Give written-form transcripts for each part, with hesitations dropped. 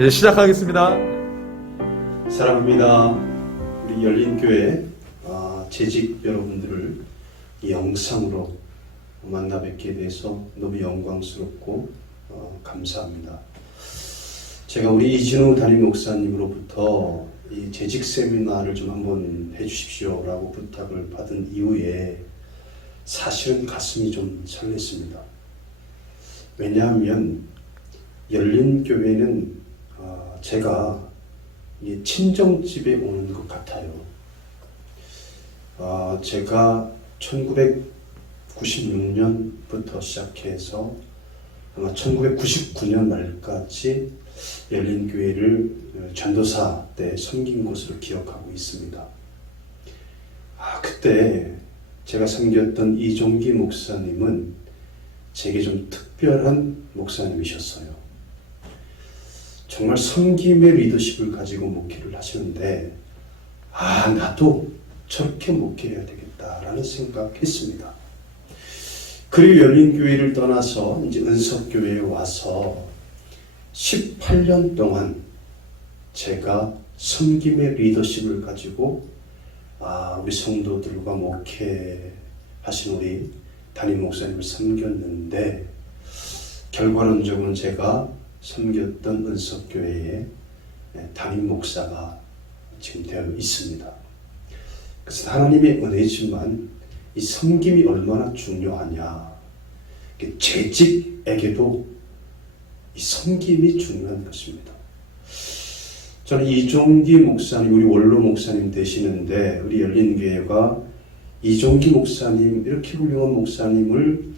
이제 시작하겠습니다. 사랑합니다. 우리 열린교회 재직 여러분들을 이 영상으로 만나 뵙게 돼서 너무 영광스럽고 감사합니다. 제가 우리 이진우 담임 목사님으로부터 이 재직 세미나를 좀 한번 해주십시오 라고 부탁을 받은 이후에 사실은 가슴이 좀 설렜습니다. 왜냐하면 열린교회는 제가 친정집에 오는 것 같아요. 제가 1996년부터 시작해서 아마 1999년 말까지 열린교회를 전도사 때 섬긴 것으로 기억하고 있습니다. 그때 제가 섬겼던 이종기 목사님은 제게 좀 특별한 목사님이셨어요. 정말 섬김의 리더십을 가지고 목회를 하시는데 나도 저렇게 목회해야 되겠다라는 생각했습니다. 그리고 열린교회를 떠나서 이제 은석교회에 와서 18년 동안 제가 섬김의 리더십을 가지고 우리 성도들과 목회하신 우리 담임 목사님을 섬겼는데 결과론적으로는 제가 섬겼던 은석교회의 담임 목사가 지금 되어 있습니다. 그래서 하나님의 은혜지만 이 섬김이 얼마나 중요하냐, 재직에게도 이 섬김이 중요한 것입니다. 저는 이종기 목사님, 우리 원로 목사님 되시는데 우리 열린교회가 이종기 목사님, 이렇게 훌륭한 목사님을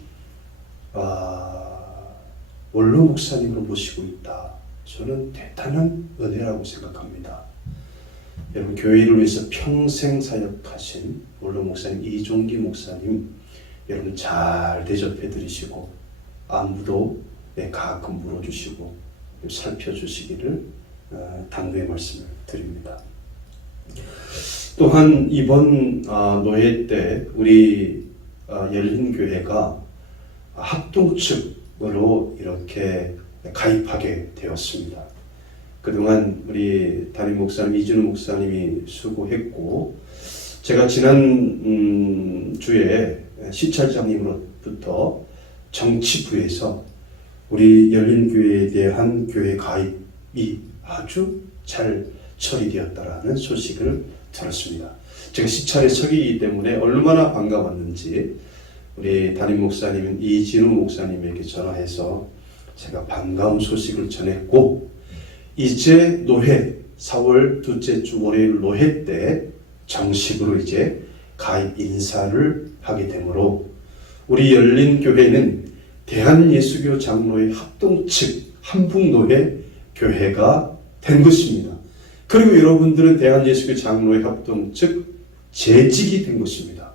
원로 목사님으로 모시고 있다. 저는 대단한 은혜라고 생각합니다. 여러분, 교회를 위해서 평생 사역하신 원로 목사님 이종기 목사님, 여러분 잘 대접해 드리시고 안부도 가끔 물어주시고 살펴주시기를 당부의 말씀을 드립니다. 또한 이번 노회 때 우리 열린교회가 합동측으로 이렇게 가입하게 되었습니다. 그동안 우리 담임 목사님 이진우 목사님이 수고했고, 제가 지난 주에 시찰장님으로부터 정치부에서 우리 열린교회에 대한 교회 가입이 아주 잘 처리되었다라는 소식을 들었습니다. 제가 시찰에 서기이기 때문에 얼마나 반가웠는지 우리 담임 목사님 이진우 목사님에게 전화해서 제가 반가운 소식을 전했고, 이제 노회 4월 둘째 주 월요일 노회 때 정식으로 이제 가입 인사를 하게 되므로 우리 열린교회는 대한예수교 장로회 합동측 한북노회 교회가 된 것입니다. 그리고 여러분들은 대한예수교 장로회 합동측 재직이 된 것입니다.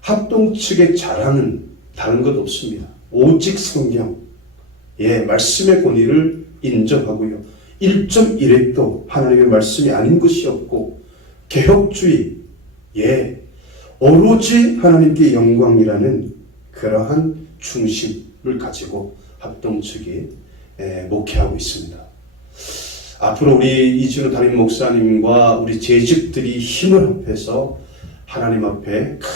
합동측의 자랑은 다른 것 없습니다. 오직 성경, 말씀의 권위를 인정하고요. 1.1핵도 하나님의 말씀이 아닌 것이 없고, 개혁주의, 오로지 하나님께 영광이라는 그러한 중심을 가지고 합동측이 목회하고 있습니다. 앞으로 우리 이진우 담임 목사님과 우리 재직들이 힘을 합해서 하나님 앞에 큰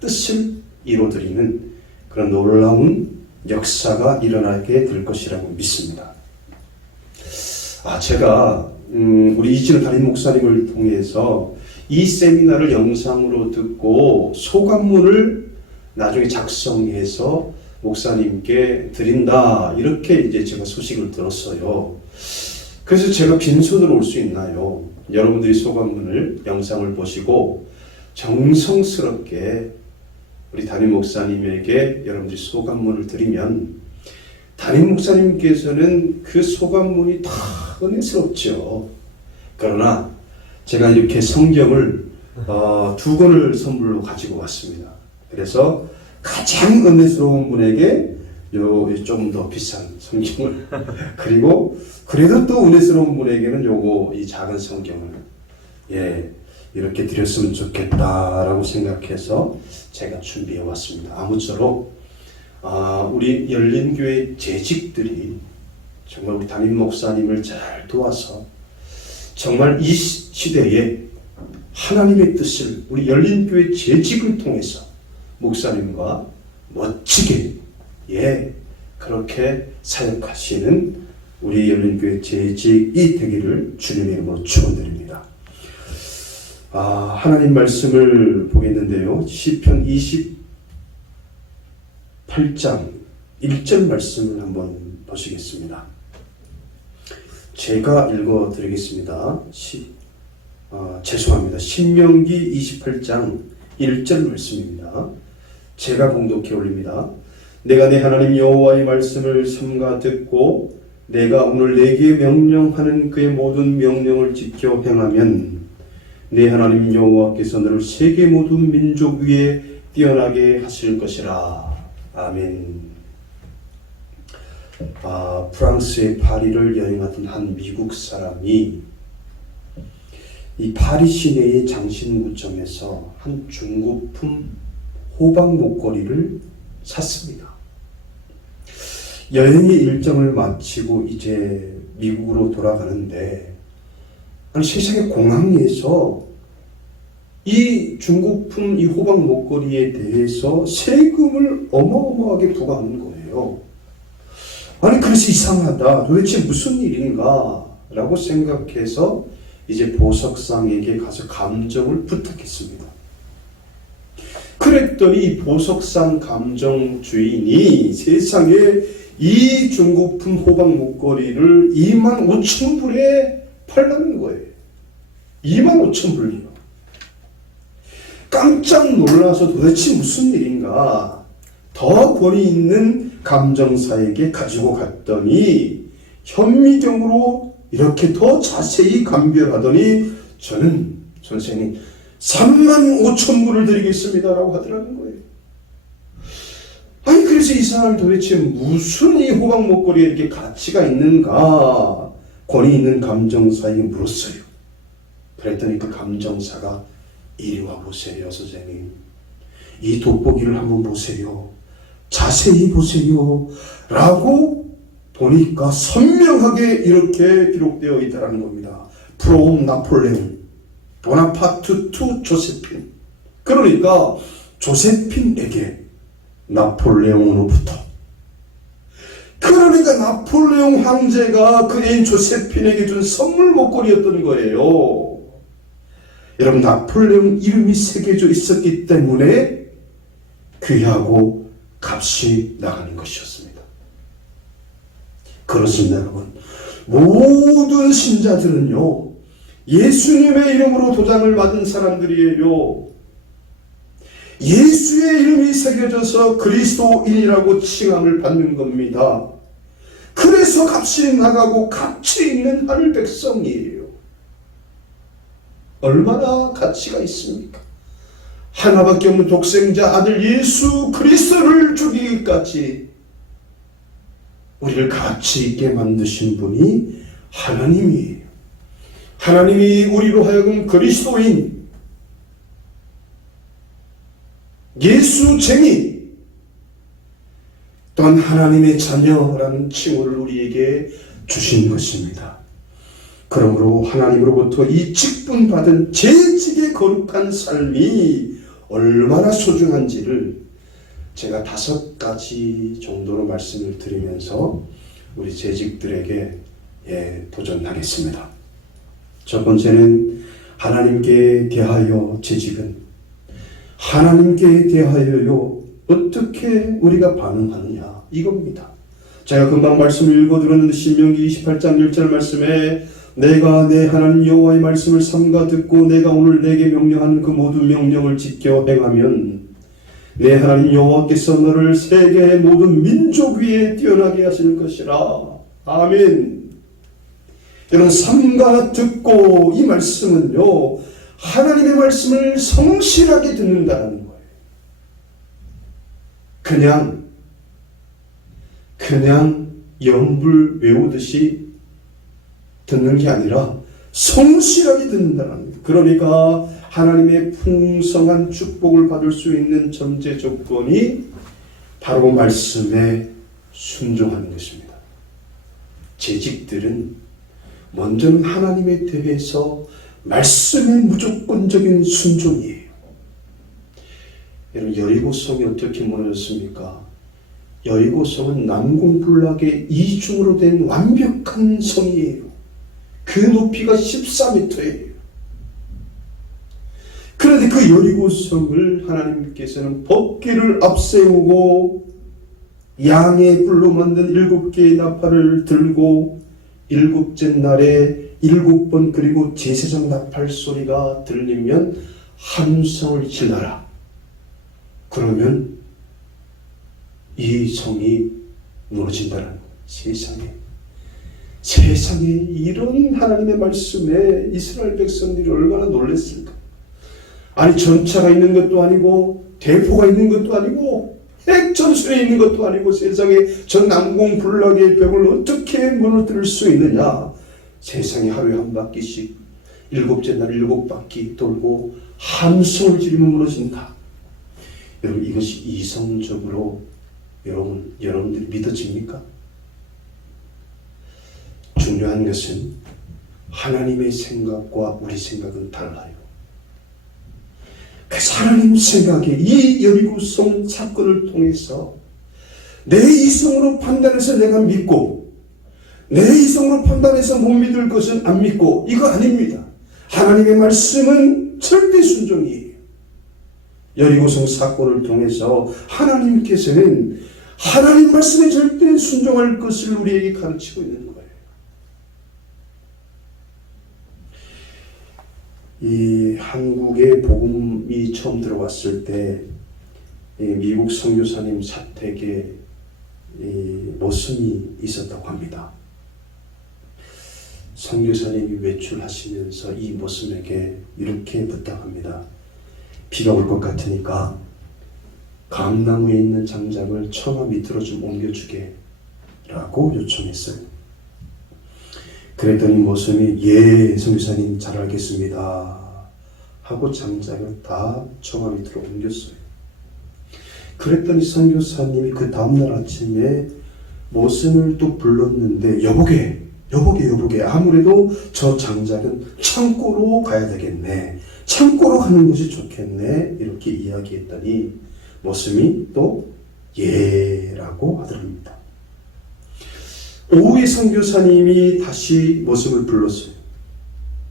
뜻을 이루어드리는 그런 놀라운 역사가 일어나게 될 것이라고 믿습니다. 제가 우리 이진우 담임 목사님을 통해서 이 세미나를 영상으로 듣고 소감문을 나중에 작성해서 목사님께 드린다, 이렇게 이제 제가 소식을 들었어요. 그래서 제가 빈손으로 올 수 있나요? 여러분들이 소감문을 영상을 보시고 정성스럽게 우리 담임 목사님에게 여러분들이 소감문을 드리면 담임 목사님께서는 그 소감문이 다 은혜스럽죠. 그러나 제가 이렇게 성경을 2권을 선물로 가지고 왔습니다. 그래서 가장 은혜스러운 분에게 좀 더 비싼 성경을 그리고 그래도 또 은혜스러운 분에게는 이 작은 성경을 이렇게 드렸으면 좋겠다라고 생각해서 제가 준비해 왔습니다. 아무쪼록 우리 열린교회 재직들이 정말 우리 담임 목사님을 잘 도와서 정말 이 시대에 하나님의 뜻을 우리 열린교회 재직을 통해서 목사님과 멋지게 그렇게 사역하시는 우리 열린교회 재직이 되기를 주님의 이름으로 축원드립니다. 하나님 말씀을 보겠는데요. 시편 28장 1절 말씀을 한번 보시겠습니다. 제가 읽어드리겠습니다. 죄송합니다. 신명기 28장 1절 말씀입니다. 제가 봉독해 올립니다. 내가 내 하나님 여호와의 말씀을 삼가 듣고 내가 오늘 내게 명령하는 그의 모든 명령을 지켜 행하면 내 하나님 여호와께서 너를 세계 모든 민족 위에 뛰어나게 하실 것이라. 아멘. 프랑스의 파리를 여행하던 한 미국 사람이 이 파리 시내의 장신구점에서 한 중고품 호박 목걸이를 샀습니다. 여행의 일정을 마치고 이제 미국으로 돌아가는데 세상의 공항에서 이 중고품 이 호박 목걸이에 대해서 세금을 어마어마하게 부과하는 거예요. 그래서 이상하다. 도대체 무슨 일인가? 라고 생각해서 이제 보석상에게 가서 감정을 부탁했습니다. 그랬더니 보석상 감정 주인이 세상에 이 중고품 호박 목걸이를 25,000불에 팔라는 거예요. 25,000불이요. 깜짝 놀라서 도대체 무슨 일인가? 더 권위 있는 감정사에게 가지고 갔더니 현미경으로 이렇게 더 자세히 감별하더니 저는 선생님 35,000불을 드리겠습니다 라고 하더라는 거예요. 그래서 이 사람이 도대체 무슨 이 호박 목걸이에 이렇게 가치가 있는가 권위 있는 감정사에게 물었어요. 그랬더니 그 감정사가 이리 와 보세요 선생님. 이 돋보기를 한번 보세요. 자세히 보세요 라고 보니까 선명하게 이렇게 기록되어 있다는 겁니다. 프롬 나폴레옹 보나파트 투 조세핀. 그러니까 조세핀에게 나폴레옹으로부터, 그러니까 나폴레옹 황제가 그 애인 조세핀에게 준 선물 목걸이였던 거예요. 여러분, 나폴레옹 이름이 새겨져 있었기 때문에 귀하고 값이 나가는 것이었습니다. 그렇습니다, 여러분. 모든 신자들은요, 예수님의 이름으로 도장을 받은 사람들이에요. 예수의 이름이 새겨져서 그리스도인이라고 칭함을 받는 겁니다. 그래서 값이 나가고 가치 있는 하늘 백성이에요. 얼마나 가치가 있습니까? 하나밖에 없는 독생자 아들 예수 그리스도를 죽이기까지 우리를 가치 있게 만드신 분이 하나님이에요. 하나님이 우리로 하여금 그리스도인, 예수쟁이, 또한 하나님의 자녀라는 칭호를 우리에게 주신 것입니다. 그러므로 하나님으로부터 이 직분받은 재직의 거룩한 삶이 얼마나 소중한지를 제가 5가지 정도로 말씀을 드리면서 우리 재직들에게 도전하겠습니다. 첫 번째는 하나님께 대하여 재직은 하나님께 대하여요 어떻게 우리가 반응하느냐 이겁니다. 제가 금방 말씀을 읽어드렸는데 신명기 28장 1절 말씀에 내가 내 하나님 여호와의 말씀을 삼가 듣고 내가 오늘 내게 명령하는 그 모든 명령을 지켜 행하면 내 하나님 여호와께서 너를 세계의 모든 민족 위에 뛰어나게 하실 것이라. 아멘. 여러분, 삼가 듣고 이 말씀은요, 하나님의 말씀을 성실하게 듣는다는 거예요. 그냥 연불 외우듯이 듣는 게 아니라 성실하게 듣는다는 거예요. 그러니까 하나님의 풍성한 축복을 받을 수 있는 전제 조건이 바로 말씀에 순종하는 것입니다. 재직들은 먼저는 하나님에 대해서 말씀의 무조건적인 순종이에요. 여러분, 여리고성이 어떻게 무너졌습니까? 여리고성은 난공불락의 이중으로 된 완벽한 성이에요. 그 높이가 14m예요. 그런데 그 여리고성을 하나님께서는 법궤를 앞세우고 양의 뿔로 만든 7개의 나팔을 들고 7째 날에 7번 그리고 제사장 나팔 소리가 들리면 함성을 지르라. 그러면 이 성이 무너진다는 거예요. 세상에 이런 하나님의 말씀에 이스라엘 백성들이 얼마나 놀랐을까. 아니, 전차가 있는 것도 아니고 대포가 있는 것도 아니고 핵전술이 있는 것도 아니고 세상에 저 난공불락의 벽을 어떻게 무너뜨릴 수 있느냐. 세상에 하루에 한 바퀴씩 7째 날 7바퀴 돌고 함성을 지르면 무너진다. 여러분, 이것이 이성적으로 여러분들이 믿어집니까? 중요한 것은 하나님의 생각과 우리 생각은 달라요. 그래서 하나님 생각에 이 여리고성 사건을 통해서 내 이성으로 판단해서 내가 믿고 내 이성으로 판단해서 못 믿을 것은 안 믿고 이거 아닙니다. 하나님의 말씀은 절대 순종이에요. 여리고성 사건을 통해서 하나님께서는 하나님 말씀에 절대 순종할 것을 우리에게 가르치고 있는 거예요. 이 한국에 복음이 처음 들어왔을 때 미국 선교사님 사택에 모순이 있었다고 합니다. 선교사님이 외출하시면서 이 모순에게 이렇게 부탁합니다. 비가 올 것 같으니까 감나무에 있는 장작을 처마 밑으로 좀 옮겨주게 라고 요청했어요. 그랬더니 모순이 예 선교사님 잘 알겠습니다 하고 장작을 다 처마 밑으로 옮겼어요. 그랬더니 선교사님이 그 다음날 아침에 모순을 또 불렀는데 여보게 아무래도 저 장작은 창고로 가야 되겠네. 창고로 가는 것이 좋겠네. 이렇게 이야기했더니 모순이 또 예라고 하더랍니다. 오후에 선교사님이 다시 모습을 불렀어요.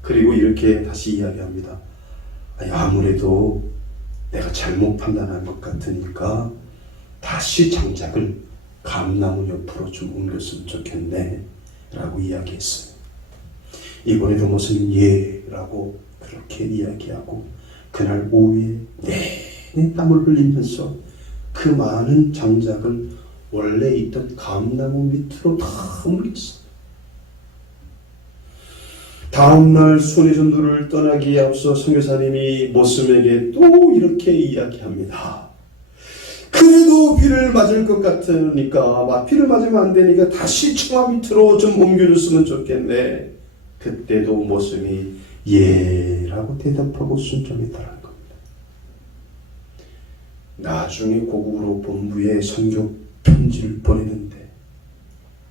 그리고 이렇게 다시 이야기합니다. 아무래도 내가 잘못 판단한 것 같으니까 다시 장작을 감나무 옆으로 좀 옮겼으면 좋겠네 라고 이야기했어요. 이번에도 모습은 예라고 그렇게 이야기하고 그날 오후에 내내 땀을 흘리면서 그 많은 장작을 원래 있던 감나무 밑으로 다 옮겼어요. 다음날 순회 전도를 떠나기에 앞서 선교사님이 모슴에게 또 이렇게 이야기합니다. 그래도 비를 맞을 것 같으니까 비를 맞으면 안 되니까 다시 처마 밑으로 좀 옮겨줬으면 좋겠네. 그때도 모슴이 예라고 대답하고 순종했다는 겁니다. 나중에 고국으로 본부에 선교 편지를 보내는데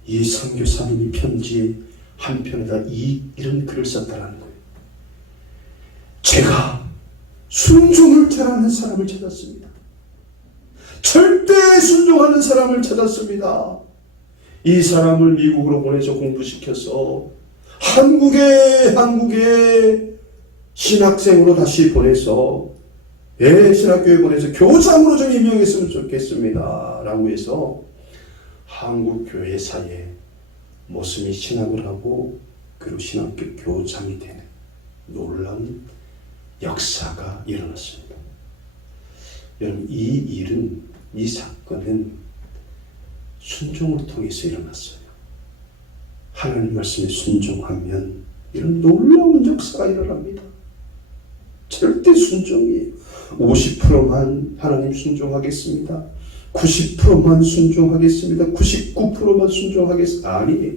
이 선교사님이 편지에 한편에다 이런 글을 썼다는 거예요. 제가 순종을 잘하는 사람을 찾았습니다. 절대 순종하는 사람을 찾았습니다. 이 사람을 미국으로 보내서 공부시켜서 한국에 신학생으로 다시 보내서 신학교에 보내서 교장으로 좀 임명했으면 좋겠습니다 라고 해서 한국 교회사에 모슴이 신학을 하고 그리고 신학교 교장이 되는 놀라운 역사가 일어났습니다. 여러분, 이 사건은 순종을 통해서 일어났어요. 하나님 말씀에 순종하면 이런 놀라운 역사가 일어납니다. 절대 순종이에요. 50%만 하나님 순종하겠습니다. 90%만 순종하겠습니다. 99%만 순종하겠습니다. 아니에요.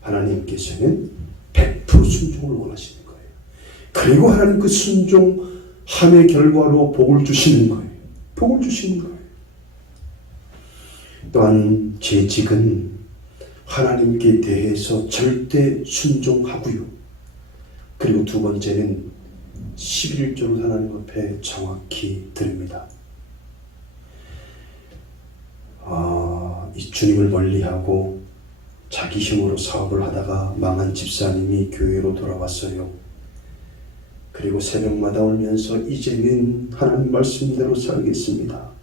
하나님께서는 100% 순종을 원하시는 거예요. 그리고 하나님 그 순종함의 결과로 복을 주시는 거예요. 복을 주시는 거예요. 또한 재직은 하나님께 대해서 절대 순종하고요. 그리고 두 번째는 11조를 하나님 앞에 정확히 드립니다. 이 주님을 멀리하고 자기 힘으로 사업을 하다가 망한 집사님이 교회로 돌아왔어요. 그리고 새벽마다 울면서 이제는 하나님 말씀대로 살겠습니다.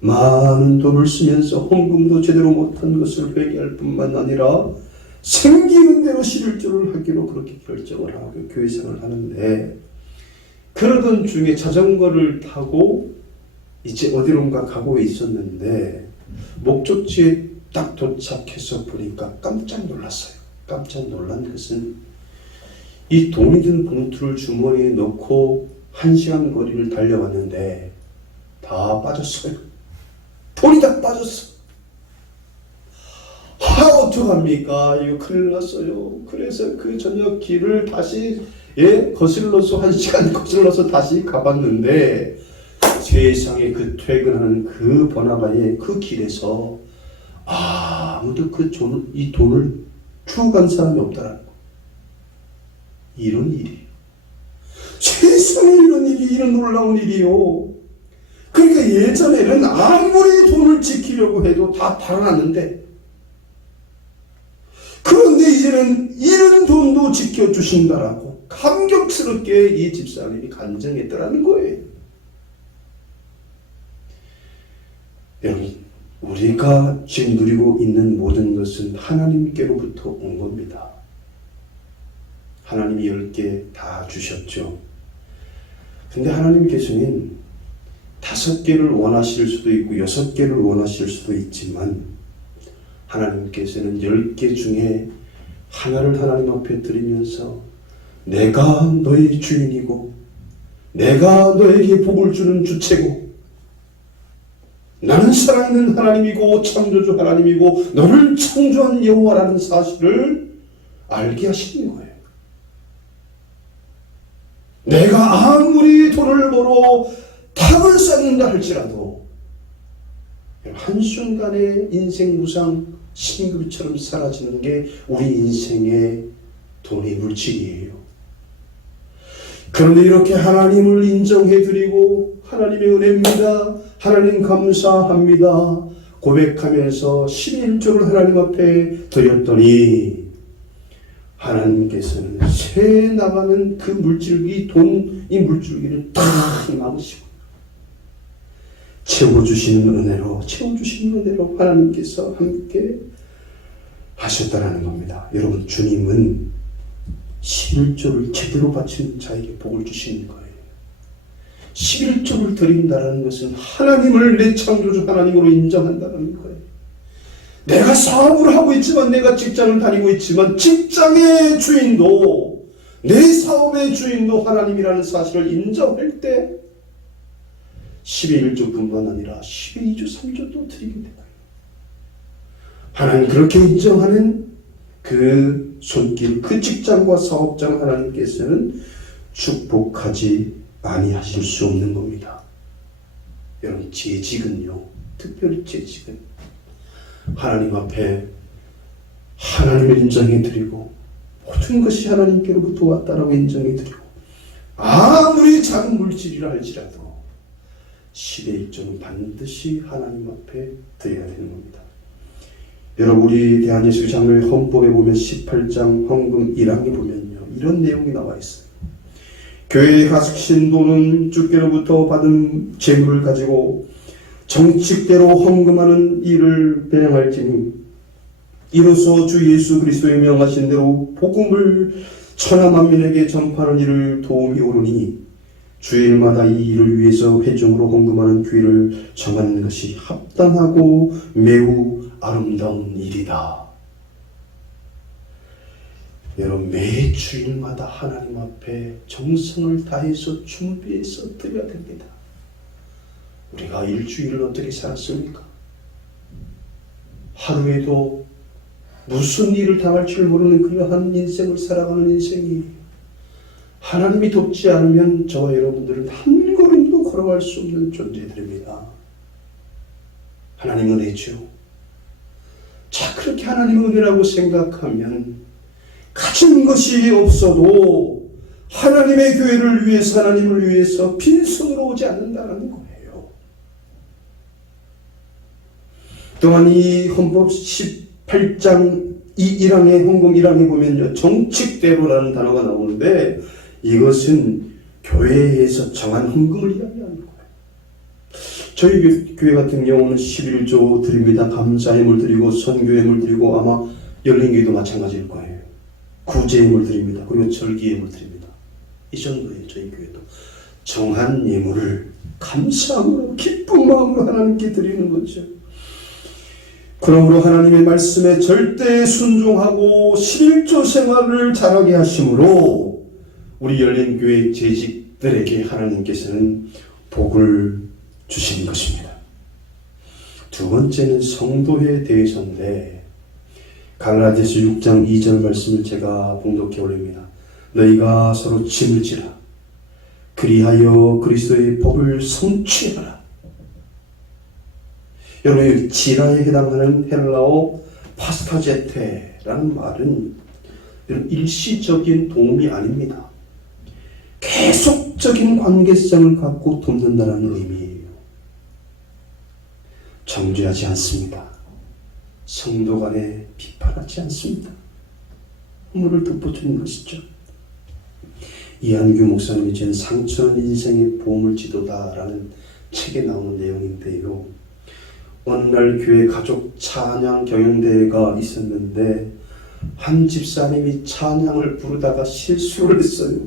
많은 돈을 쓰면서 헌금도 제대로 못한 것을 회개할 뿐만 아니라 생기는 대로 11조를 하기로 그렇게 결정을 하고 교회 생활을 하는데, 그러던 중에 자전거를 타고 이제 어디론가 가고 있었는데 목적지에 딱 도착해서 보니까 깜짝 놀랐어요. 깜짝 놀란 것은 이 돈이 든 봉투를 주머니에 넣고 1시간 거리를 달려왔는데 다 빠졌어요. 돈이 다 빠졌어. 어떡합니까? 이거 큰일 났어요. 그래서 그 저녁 길을 다시 거슬러서 1시간 거슬러서 다시 가봤는데 세상에 그 퇴근하는 그 번화가의 그 길에서 아무도 이 돈을 주고 간 사람이 없더라는 거. 이런 일이, 세상에 이런 일이, 이런 놀라운 일이요. 그러니까 예전에는 아무리 돈을 지키려고 해도 다 달아났는데, 그런데 이제는 이런 돈도 지켜주신다라고 감격스럽게 이 집사님이 간증했더라는 거예요. 여러분, 우리가 지금 누리고 있는 모든 것은 하나님께로부터 온 겁니다. 하나님이 10개 다 주셨죠. 근데 하나님께서는 5개를 원하실 수도 있고 6개를 원하실 수도 있지만, 하나님께서는 10개 중에 하나를 하나님 앞에 드리면서 내가 너의 주인이고 내가 너에게 복을 주는 주체고 나는 살아있는 하나님이고 창조주 하나님이고 너를 창조한 여호와라는 사실을 알게 하시는 거예요. 내가 아무리 돈을 벌어 탑을 쌓는다 할지라도 한순간에 인생 무상 신금처럼 사라지는 게 우리 인생의 돈의 물질이에요. 그런데 이렇게 하나님을 인정해드리고 하나님의 은혜입니다, 하나님 감사합니다 고백하면서 11조를 하나님 앞에 드렸더니 하나님께서는 새 나가는 그 물줄기, 이 물줄기를 딱 막으시고 채워주시는 은혜로 하나님께서 함께 하셨다라는 겁니다. 여러분, 주님은 11조를 제대로 바치는 자에게 복을 주시는 거예요. 11조를 드린다는 것은 하나님을 내 창조주 하나님으로 인정한다는 거예요. 내가 사업을 하고 있지만, 내가 직장을 다니고 있지만 직장의 주인도, 내 사업의 주인도 하나님이라는 사실을 인정할 때 11조뿐만 아니라 12조, 3조도 드리게 되고요. 하나님 그렇게 인정하는 그 손길, 그 직장과 사업장 하나님께서는 축복하지 아니하실 수 없는 겁니다. 여러분, 재직은요, 특별히 재직은 하나님 앞에 하나님을 인정해드리고 모든 것이 하나님께로부터 왔다라고 인정해드리고 아무리 작은 물질이라 할지라도 10의 1조는 반드시 하나님 앞에 드려야 되는 겁니다. 여러분, 우리 대한예수교 장로회 헌법에 보면 18장 헌금 1항에 보면요, 이런 내용이 나와 있어요. 교회에 가신 돈은 주께로부터 받은 재물을 가지고 정칙대로 헌금하는 일을 배양할지니 이로써 주 예수 그리스도의 명하신 대로 복음을 천하 만민에게 전파하는 일을 도움이 오르니 주일마다 이 일을 위해서 회중으로 헌금하는 기회를 정하는 것이 합당하고 매우 아름다운 일이다. 여러분, 매 주일마다 하나님 앞에 정성을 다해서 준비해서 드려야 됩니다. 우리가 일주일을 어떻게 살았습니까? 하루에도 무슨 일을 당할 줄 모르는 그러한 인생을 살아가는 인생이, 하나님이 돕지 않으면 저와 여러분들은 한 걸음도 걸어갈 수 없는 존재들입니다. 하나님은 은혜죠. 자, 그렇게 하나님의 은혜라고 생각하면 가진 것이 없어도 하나님의 교회를 위해서, 하나님을 위해서 빈손으로 오지 않는다는 거예요. 또한 이 헌법 18장 1항에, 헌금 1항에 보면요, 정칙대로라는 단어가 나오는데 이것은 교회에서 정한 헌금을 이야기하는 거예요. 저희 교회 같은 경우는 11조 드립니다. 감사예물 드리고 선교예물 드리고 아마 열린교회도 마찬가지일 거예요. 구제예물 드립니다. 그리고 절기예물 드립니다. 이 정도예요. 저희 교회도 정한 예물을 감사함으로 기쁜 마음으로 하나님께 드리는 거죠. 그러므로 하나님의 말씀에 절대 순종하고 11조 생활을 잘하게 하심으로 우리 열린교회 재직들에게 하나님께서는 복을 주시는 것입니다. 두 번째는 성도에 대해서인데 갈라디아서 6장 2절 말씀을 제가 봉독해 올립니다. 너희가 서로 짐을 지라 그리하여 그리스도의 법을 성취하라. 여러분, 지라에 해당하는 헬라어 파스타제테라는 말은 일시적인 도움이 아닙니다. 계속적인 관계성을 갖고 돕는다는 의미예요. 정죄하지 않습니다. 성도 간에 비판하지 않습니다. 허물을 덮어주는 것이죠. 이한규 목사님이 지은 상처는 인생의 보물지도다라는 책에 나오는 내용인데요. 어느 날 교회 가족 찬양 경연대회가 있었는데 한 집사님이 찬양을 부르다가 실수를 했어요.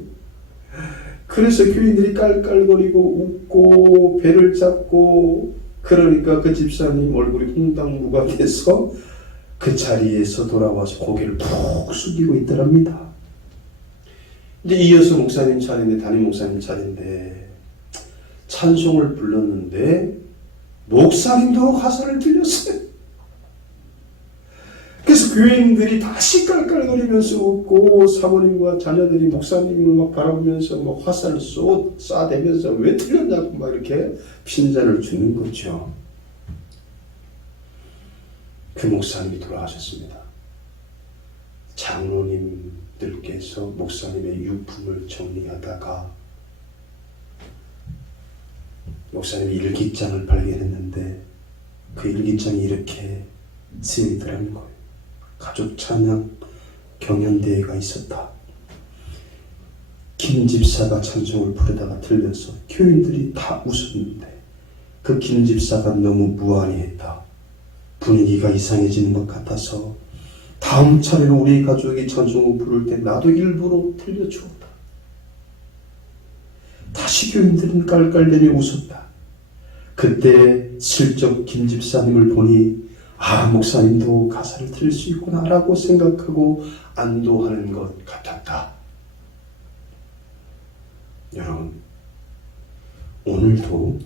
그래서 교인들이 깔깔거리고 웃고 배를 잡고, 그러니까 그 집사님 얼굴이 홍당무가 돼서 그 자리에서 돌아와서 고개를 푹 숙이고 있더랍니다. 이제 이어서 목사님 차례인데, 담임 목사님 차례인데 찬송을 불렀는데 목사님도 가사를 들렸어요. 그래서 교인들이 다시 깔깔거리면서 웃고 사모님과 자녀들이 목사님을 막 바라보면서 막 화살을 쏴대면서 왜 틀렸냐고 막 이렇게 핀잔을 주는 거죠. 그 목사님이 돌아가셨습니다. 장로님들께서 목사님의 유품을 정리하다가 목사님이 일기장을 발견했는데 그 일기장이 이렇게 쓰여있더라는 거예요. 가족 찬양 경연대회가 있었다. 김 집사가 찬송을 부르다가 틀려서 교인들이 다 웃었는데 그 김 집사가 너무 무안해했다. 분위기가 이상해지는 것 같아서 다음 차례로 우리 가족이 찬송을 부를 때 나도 일부러 틀려주었다. 다시 교인들은 깔깔대며 웃었다. 그때 슬쩍 김 집사님을 보니 목사님도 가사를 들을 수 있구나 라고 생각하고 안도하는 것 같았다. 여러분, 오늘도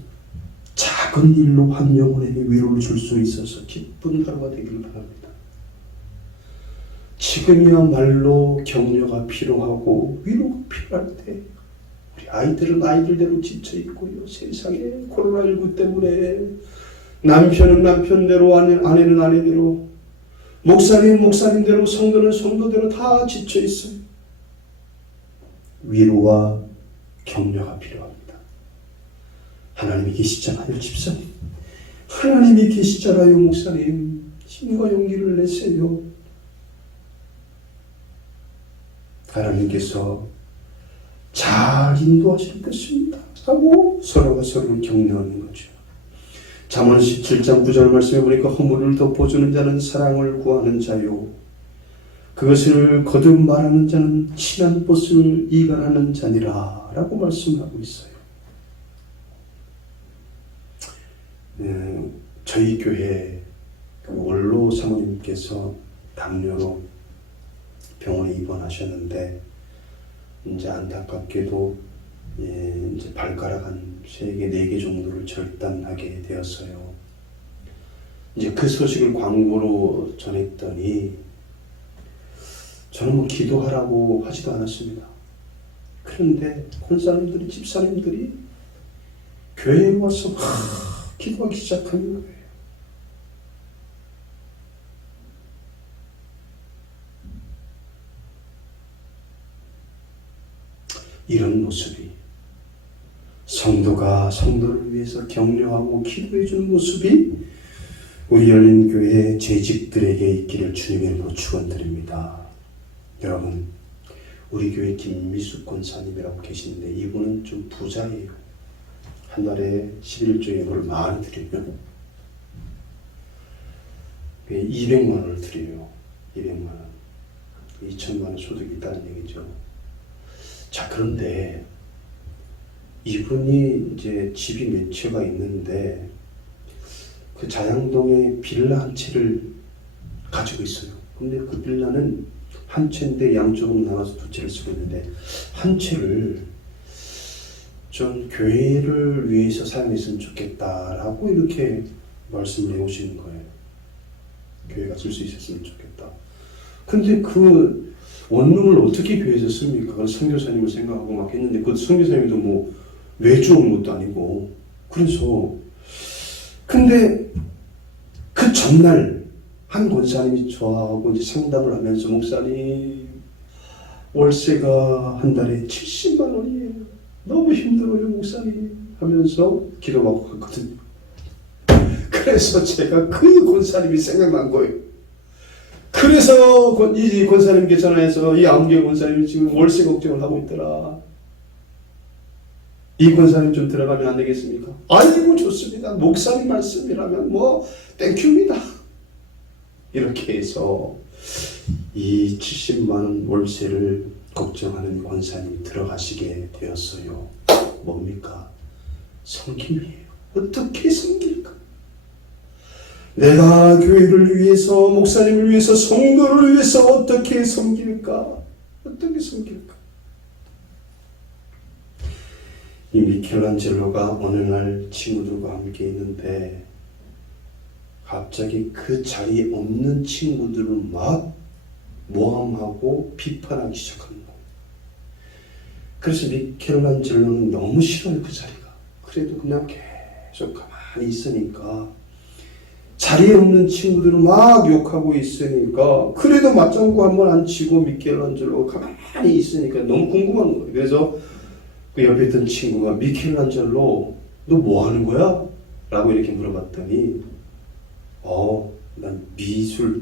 작은 일로 한 영혼에게 위로를 줄 수 있어서 기쁜 하루가 되기를 바랍니다. 지금이야말로 격려가 필요하고 위로가 필요할 때 우리 아이들은 아이들대로 지쳐있고요. 세상에 코로나19 때문에 남편은 남편대로, 아내는 아내대로, 목사님은 목사님대로, 성도는 성도대로 다 지쳐있어요. 위로와 격려가 필요합니다. 하나님이 계시잖아요, 집사님. 하나님이 계시잖아요, 목사님. 힘과 용기를 내세요. 하나님께서 잘 인도하실 것입니다 하고 서로가 서로를 격려하는 거죠. 잠언 17장 9절 말씀에 보니까 허물을 덮어주는 자는 사랑을 구하는 자요, 그것을 거듭 말하는 자는 친한 벗을 이간하는 자니라 라고 말씀하고 있어요. 저희 교회 원로 사모님께서 당뇨로 병원에 입원하셨는데 이제 안타깝게도 이제 발가락 한 3개, 4개 정도를 절단하게 되었어요. 이제 그 소식을 광고로 전했더니 저는 뭐 기도하라고 하지도 않았습니다. 그런데 권사님들이, 집사님들이 교회에 와서 기도하기 시작하는 거예요. 이런 모습이, 성도가 성도를 위해서 격려하고 기도해 주는 모습이 우리 열린교회 재직들에게 있기를 주님의 이름으로 축원드립니다. 여러분, 우리 교회 김미숙 권사님이라고 계시는데 이분은 좀 부자예요. 한 달에 11조 예물을 많이 드리면 200만 원을 드려요. 200만 원. 2천만 원 소득이 있다는 얘기죠. 자, 그런데 이분이 이제 집이 몇 채가 있는데 그 자양동에 빌라 한 채를 가지고 있어요. 근데 그 빌라는 한 채인데 양쪽으로 나눠서 두 채를 쓰고 있는데 한 채를 좀 교회를 위해서 사용했으면 좋겠다라고 이렇게 말씀을 해오시는 거예요. 교회가 쓸 수 있었으면 좋겠다. 근데 그 원룸을 어떻게 교회에서 씁니까? 그건 선교사님을 생각하고 막 했는데 그 선교사님도 뭐 외주 온 것도 아니고. 그래서 근데 그 전날 한 권사님이 저하고 이제 상담을 하면서 목사님 월세가 한 달에 70만 원이에요. 너무 힘들어요 목사님 하면서 기도하고 갔거든요. 그래서 제가 그 권사님이 생각난 거예요. 그래서 이 권사님께 전화해서 이 암교 권사님이 지금 월세 걱정을 하고 있더라. 이 권사님 좀 들어가면 안 되겠습니까? 아이고 좋습니다. 목사님 말씀이라면 뭐 땡큐입니다. 이렇게 해서 이 70만 원 월세를 걱정하는 권사님이 들어가시게 되었어요. 뭡니까? 섬김이에요. 어떻게 섬길까? 내가 교회를 위해서, 목사님을 위해서, 성도를 위해서 어떻게 섬길까? 어떻게 섬길까? 이 미켈란젤로가 어느 날 친구들과 함께 있는데 갑자기 그 자리에 없는 친구들을 막 모함하고 비판하기 시작하는 거예요. 그래서 미켈란젤로는 너무 싫어요, 그 자리가. 그래도 그냥 계속 가만히 있으니까 자리에 없는 친구들을 막 욕하고 있으니까 그래도 맞장구 한번 안 치고 미켈란젤로가 가만히 있으니까 너무 궁금한 거예요. 그래서 그 옆에 있던 친구가 미켈란젤로 너 뭐 하는 거야? 라고 이렇게 물어봤더니 난 미술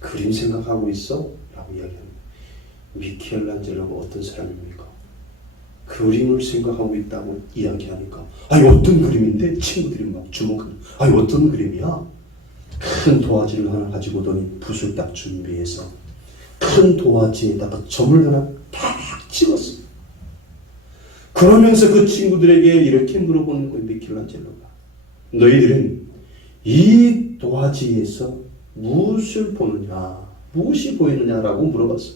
그림 생각하고 있어? 라고 이야기합니다. 미켈란젤로가 어떤 사람입니까? 그림을 생각하고 있다고 이야기하니까 아니 어떤 그림인데? 친구들이 막 주목하는 아니 어떤 그림이야? 큰 도화지를 하나 가지고 오더니 붓을 딱 준비해서 큰 도화지에다가 점을 하나 딱 찍었어. 그러면서 그 친구들에게 이렇게 물어보는 거예요. 미켈란젤로가 너희들은 이 도화지에서 무엇을 보느냐, 무엇이 보이느냐라고 물어봤어.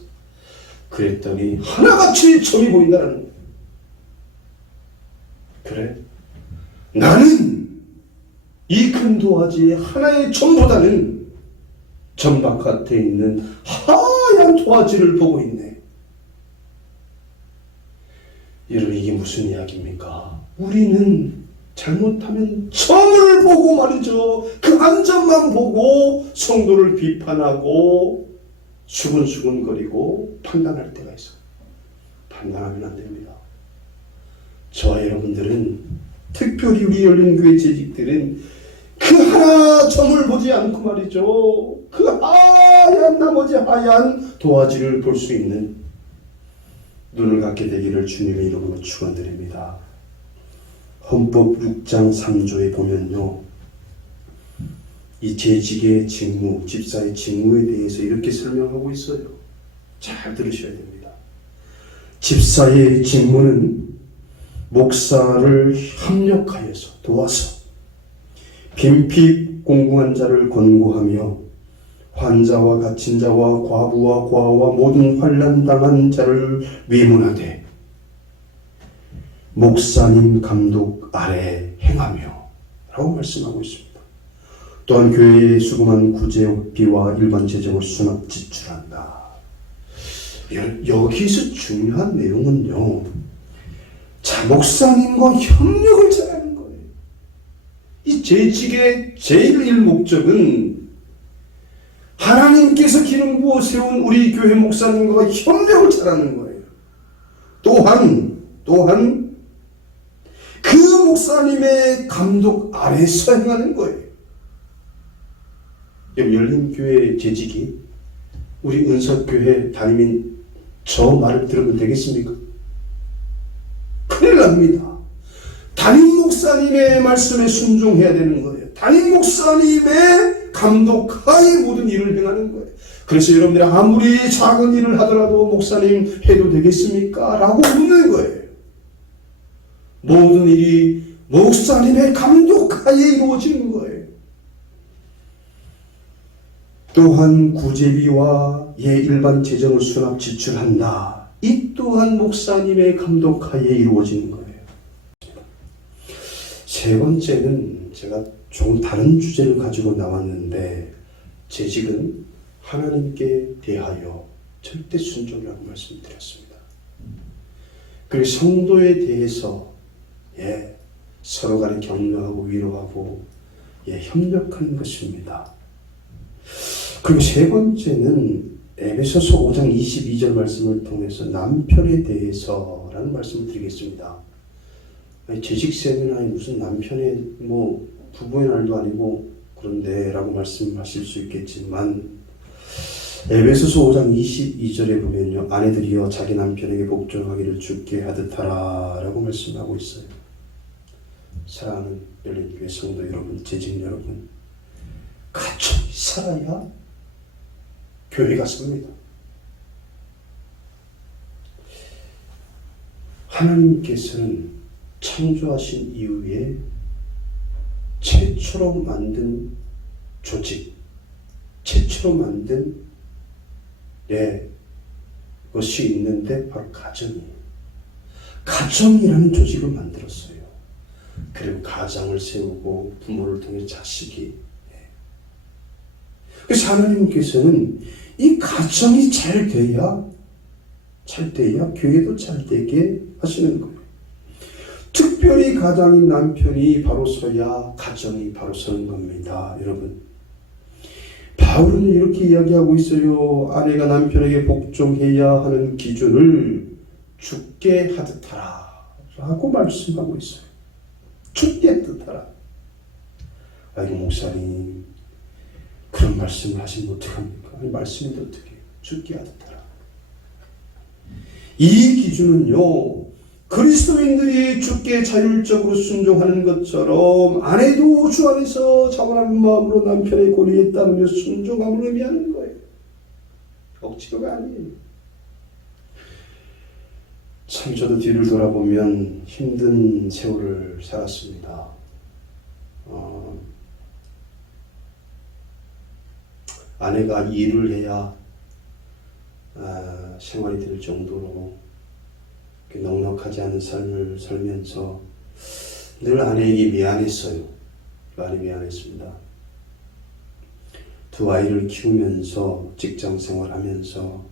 그랬더니 하나같이 점이 보인다는 거예요. 그래? 나는 이 큰 도화지의 하나의 점보다는 점 바깥에 있는 하얀 도화지를 보고 있네. 여러분 이게 무슨 이야기입니까? 우리는 잘못하면 점을 보고 말이죠. 그 한 점만 보고 성도를 비판하고 수근수근거리고 판단할 때가 있어. 판단하면 안 됩니다. 저와 여러분들은 특별히 우리 열린교회 재직들은 그 하나 점을 보지 않고 말이죠. 그 하얀 나머지 하얀 도화지를 볼 수 있는 눈을 갖게 되기를 주님의 이름으로 축원드립니다. 헌법 6장 3조에 보면요. 이 재직의 직무, 집사의 직무에 대해서 이렇게 설명하고 있어요. 잘 들으셔야 됩니다. 집사의 직무는 목사를 협력하여서 도와서 빈핍 공공한 자를 권고하며 환자와 갇힌 자와 과부와 고아와 모든 환난 당한 자를 위문하되 목사님 감독 아래 행하며 라고 말씀하고 있습니다. 또한 교회에 수금한 구제비와 일반 재정을 수납 지출한다. 여기서 중요한 내용은요. 자, 목사님과 협력을 잘하는 거예요. 이 재직의 제일 목적은 하나님께서 기름 부어 세운 우리 교회 목사님과 협력을 잘하는 거예요. 또한 또한 그 목사님의 감독 아래서 행하는 거예요. 열린교회 재직이 우리 은석교회 담임인 저 말을 들으면 되겠습니까? 큰일 납니다. 담임 목사님의 말씀에 순종해야 되는 거예요. 담임 목사님의 감독하에 모든 일을 행하는 거예요. 그래서 여러분들이 아무리 작은 일을 하더라도 목사님 해도 되겠습니까? 라고 묻는 거예요. 모든 일이 목사님의 감독하에 이루어지는 거예요. 또한 구제비와 일반 재정을 수납 지출한다. 이 또한 목사님의 감독하에 이루어지는 거예요. 세 번째는 제가 조금 다른 주제를 가지고 나왔는데 재직은 하나님께 대하여 절대 순종이라고 말씀드렸습니다. 그리고 성도에 대해서 서로 간에 격려하고 위로하고 협력하는 것입니다. 그리고 세 번째는 에베소서 5장 22절 말씀을 통해서 남편에 대해서라는 말씀을 드리겠습니다. 재직 세미나에 무슨 남편의 부부의 날도 아니고 그런데 라고 말씀하실 수 있겠지만 에베소서 5장 22절에 보면요, 아내들이여 자기 남편에게 복종하기를 주께 하듯하라 라고 말씀하고 있어요. 사랑하는 열린교회 성도 여러분, 재직 여러분, 가족이 살아야 교회가 섭니다. 하나님께서는 창조하신 이후에 최초로 만든 조직, 최초로 만든 것이 있는데 바로 가정이에요. 가정이라는 조직을 만들었어요. 그리고 가장을 세우고 부모를 통해 자식이. 그래서 하나님께서는 이 가정이 잘 돼야 교회도 잘 되게 하시는 거예요. 특별히 가장인 남편이 바로 서야 가정이 바로 서는 겁니다. 여러분, 바울은 이렇게 이야기하고 있어요. 아내가 남편에게 복종해야 하는 기준을 주께 하듯하라 라고 말씀하고 있어요. 주께 하듯하라. 아이고 목사님, 그런 말씀을 하시면 어떡합니까? 아니, 말씀인데 어떻게 해요? 주께 하듯하라. 이 기준은요, 그리스도인들이 주께 자율적으로 순종하는 것처럼 아내도 주 안에서 자원하는 마음으로 남편의 권위에 따르며 순종함을 의미하는 거예요. 억지로가 아니에요. 참 저도 뒤를 돌아보면 힘든 세월을 살았습니다. 아내가 일을 해야 생활이 될 정도로 넉넉하지 않은 삶을 살면서 늘 아내에게 미안했어요. 많이 미안했습니다. 두 아이를 키우면서 직장 생활하면서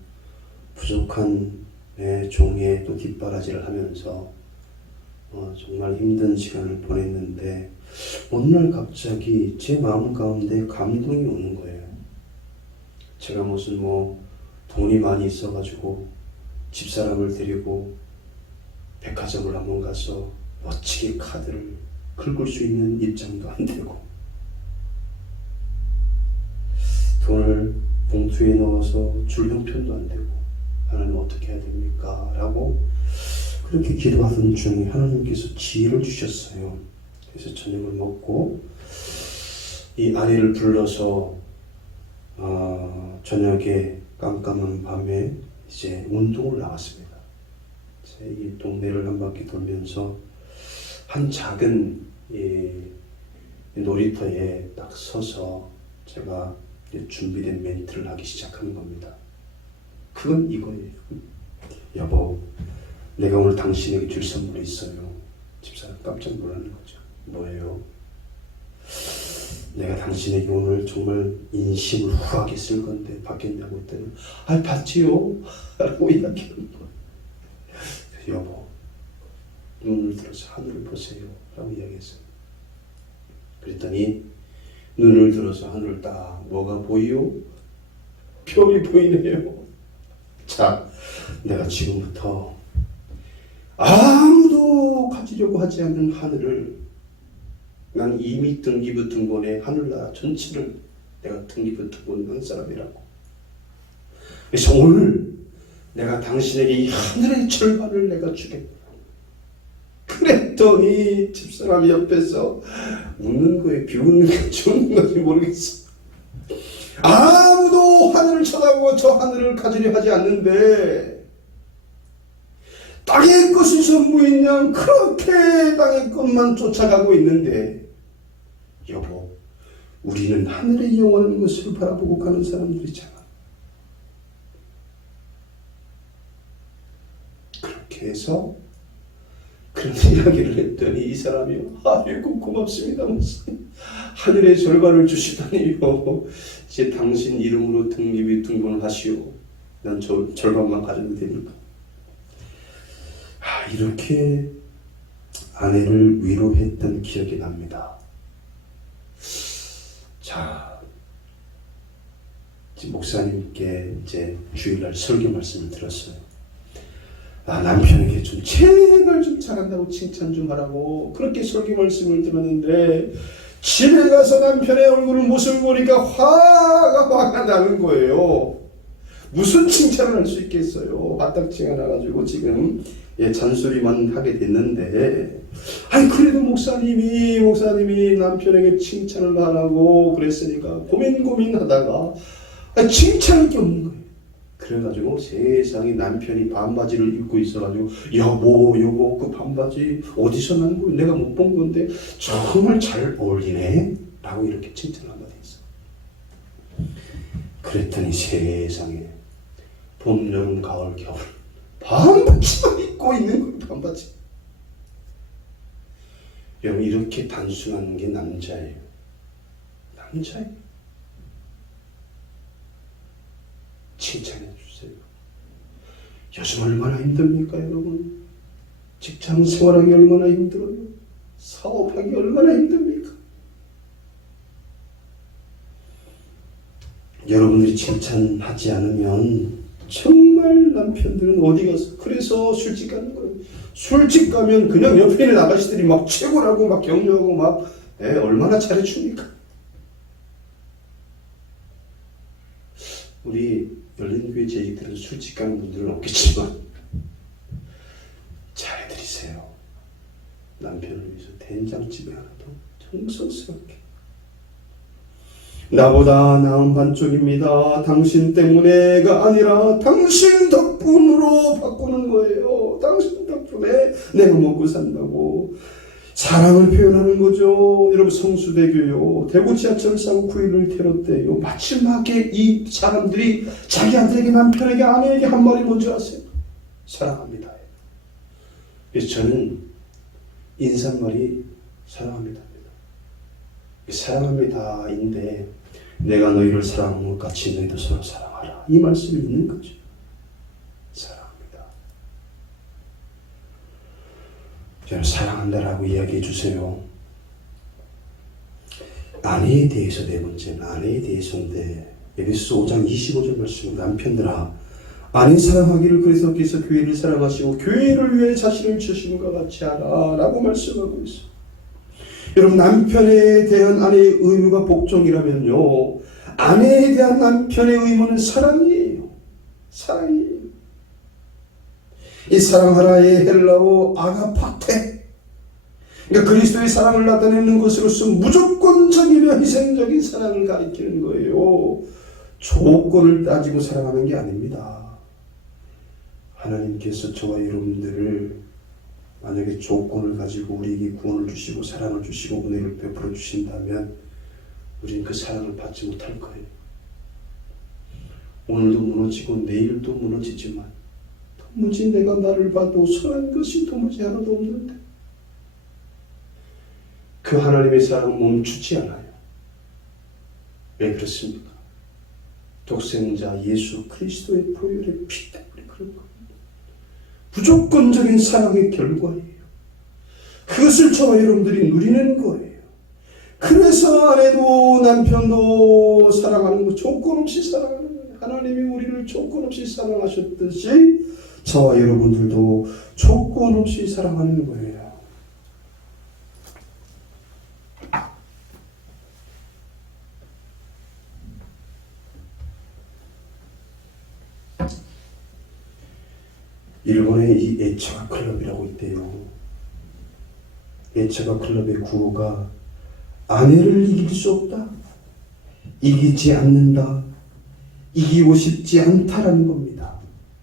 부족한 종에 또 뒷바라지를 하면서 정말 힘든 시간을 보냈는데 어느 날 갑자기 제 마음 가운데 감동이 오는 거예요. 제가 무슨 돈이 많이 있어가지고 집사람을 데리고 백화점을 한번 가서 멋지게 카드를 긁을 수 있는 입장도 안 되고 돈을 봉투에 넣어서 줄 형편도 안 되고 하나님 어떻게 해야 됩니까? 라고 그렇게 기도하던 중에 하나님께서 지혜를 주셨어요. 그래서 저녁을 먹고 이 아내를 불러서 저녁에 깜깜한 밤에 이제 운동을 나갔습니다. 이 동네를 한 바퀴 돌면서 한 작은 놀이터에 딱 서서 제가 준비된 멘트를 하기 시작하는 겁니다. 그건 이거예요. 여보, 내가 오늘 당신에게 줄 선물이 있어요. 집사람 깜짝 놀라는 거죠. 뭐예요? 내가 당신에게 오늘 정말 인심을 후하게 쓸 건데 받겠냐고 했더니 받지요? 라고 이야기하는 거예요. 여보, 눈을 들어서 하늘을 보세요 라고 이야기했어요. 그랬더니 눈을 들어서 하늘을 딱 뭐가 보이요? 별이 보이네요. 자, 내가 지금부터 아무도 가지려고 하지 않는 하늘을 난 이미 등기부등 본에 하늘나라 전체를 내가 등기부등 본한 사람이라고. 그래서 오늘 내가 당신에게 이 하늘의 절반을 내가 주겠다. 그랬더니 집사람이 옆에서 웃는 거에 비웃는 게 좋은 건지 모르겠어. 아무도 하늘을 쳐다보고 저 하늘을 가지려 하지 않는데 땅의 것이 전부인 양 그렇게 땅의 것만 쫓아가고 있는데, 여보, 우리는 하늘의 영원한 것을 바라보고 가는 사람들이잖아. 그렇게 해서 그런 이야기를 했더니 이 사람이 아이고 고맙습니다 목사님, 하늘의 절반을 주시다니요. 이제 당신 이름으로 등기비 등본을 하시오. 난 저 절반만 가져도 되니까. 이렇게 아내를 위로했던 기억이 납니다. 자, 목사님께 이제 주일날 설교 말씀을 들었어요. 남편에게 좀 제발 좀 잘한다고 칭찬 좀 하라고 그렇게 설교 말씀을 들었는데, 집에 가서 남편의 얼굴을 모습을 보니까 화가 나는 거예요. 무슨 칭찬을 할 수 있겠어요. 마땅치가 않아가지고 지금 잔소리만 하게 됐는데, 그래도 목사님이 남편에게 칭찬을 하라고 그랬으니까 고민하다가 칭찬할 게 없는 거예요. 그래가지고 세상에 남편이 반바지를 입고 있어가지고 여보 그 반바지 어디서 난 거야? 내가 못 본 건데 정말 잘 어울리네 라고 이렇게 칭찬을 한마디 했어. 그랬더니 세상에 봄, 여름, 가을, 겨울 반바지만 입고 있는 거예요. 반바지. 여러분, 이렇게 단순한 게 남자예요. 칭찬해 주세요. 요즘 얼마나 힘듭니까 여러분? 직장 생활하기 얼마나 힘들어요? 사업하기 얼마나 힘듭니까? 여러분들이 칭찬하지 않으면 정말 남편들은 어디 가서, 그래서 술집 가는 거예요. 술집 가면 그냥 옆에 있는 아가씨들이 막 최고라고 막 격려하고 막 얼마나 잘해줍니까? 우리 열린교회 재직들은 술집 가는 분들은 없겠지만 잘해드리세요. 남편을 위해서 된장찌개 하나도 정성스럽게. 나보다 나은 반쪽입니다. 당신 때문에가 아니라 당신 덕분으로 바꾸는 거예요. 당신 덕분에 내가 먹고 산다고. 사랑을 표현하는 거죠. 여러분, 성수대교요, 대구 지하철 사고 9일을 테러때요, 마지막에 이 사람들이 자기 아들에게, 남편에게, 아내에게 한 말이 뭔지 아세요? 사랑합니다. 그래서 저는 인사말이 사랑합니다. 사랑합니다인데, 내가 너희를 사랑하는 것 같이 너희도 서로 사랑하라, 이 말씀이 있는 거죠. 사랑합니다. 저를 사랑한다라고 이야기해 주세요. 아내에 대해서 네 번째는 아내에 대해서인데, 에베소 5장 25절 말씀, 남편들아 아내 사랑하기를 그리스도께서 교회를 사랑하시고 교회를 위해 자신을 주심과 같이 하라 라고 말씀하고 있어요. 여러분, 남편에 대한 아내의 의무가 복종이라면요, 아내에 대한 남편의 의무는 사랑이에요. 사랑이에요. 이 사랑하라의 헬라어 아가파테, 그러니까 그리스도의 사랑을 나타내는 것으로서 무조건적이며 희생적인 사랑을 가리키는 거예요. 조건을 따지고 사랑하는 게 아닙니다. 하나님께서 저와 여러분들을 만약에 조건을 가지고 우리에게 구원을 주시고 사랑을 주시고 은혜를 베풀어 주신다면 우리는 그 사랑을 받지 못할 거예요. 오늘도 무너지고 내일도 무너지지만 도무지 내가 나를 봐도 선한 것이 도무지 하나도 없는데, 그 하나님의 사랑은 멈추지 않아요. 왜 그렇습니까? 독생자 예수 그리스도의 보혈의 피 때문에 그런 겁니다. 무조건적인 사랑의 결과예요. 그것을 저와 여러분들이 누리는 거예요. 그래서 아내도 남편도 사랑하는 거, 조건 없이 사랑하는 거예요. 하나님이 우리를 조건 없이 사랑하셨듯이 저와 여러분들도 조건 없이 사랑하는 거예요. 일본에 이 에차가 클럽이라고 있대요. 에차가 클럽의 구호가 아내를 이길 수 없다, 이기지 않는다, 이기고 싶지 않다라는 겁니다.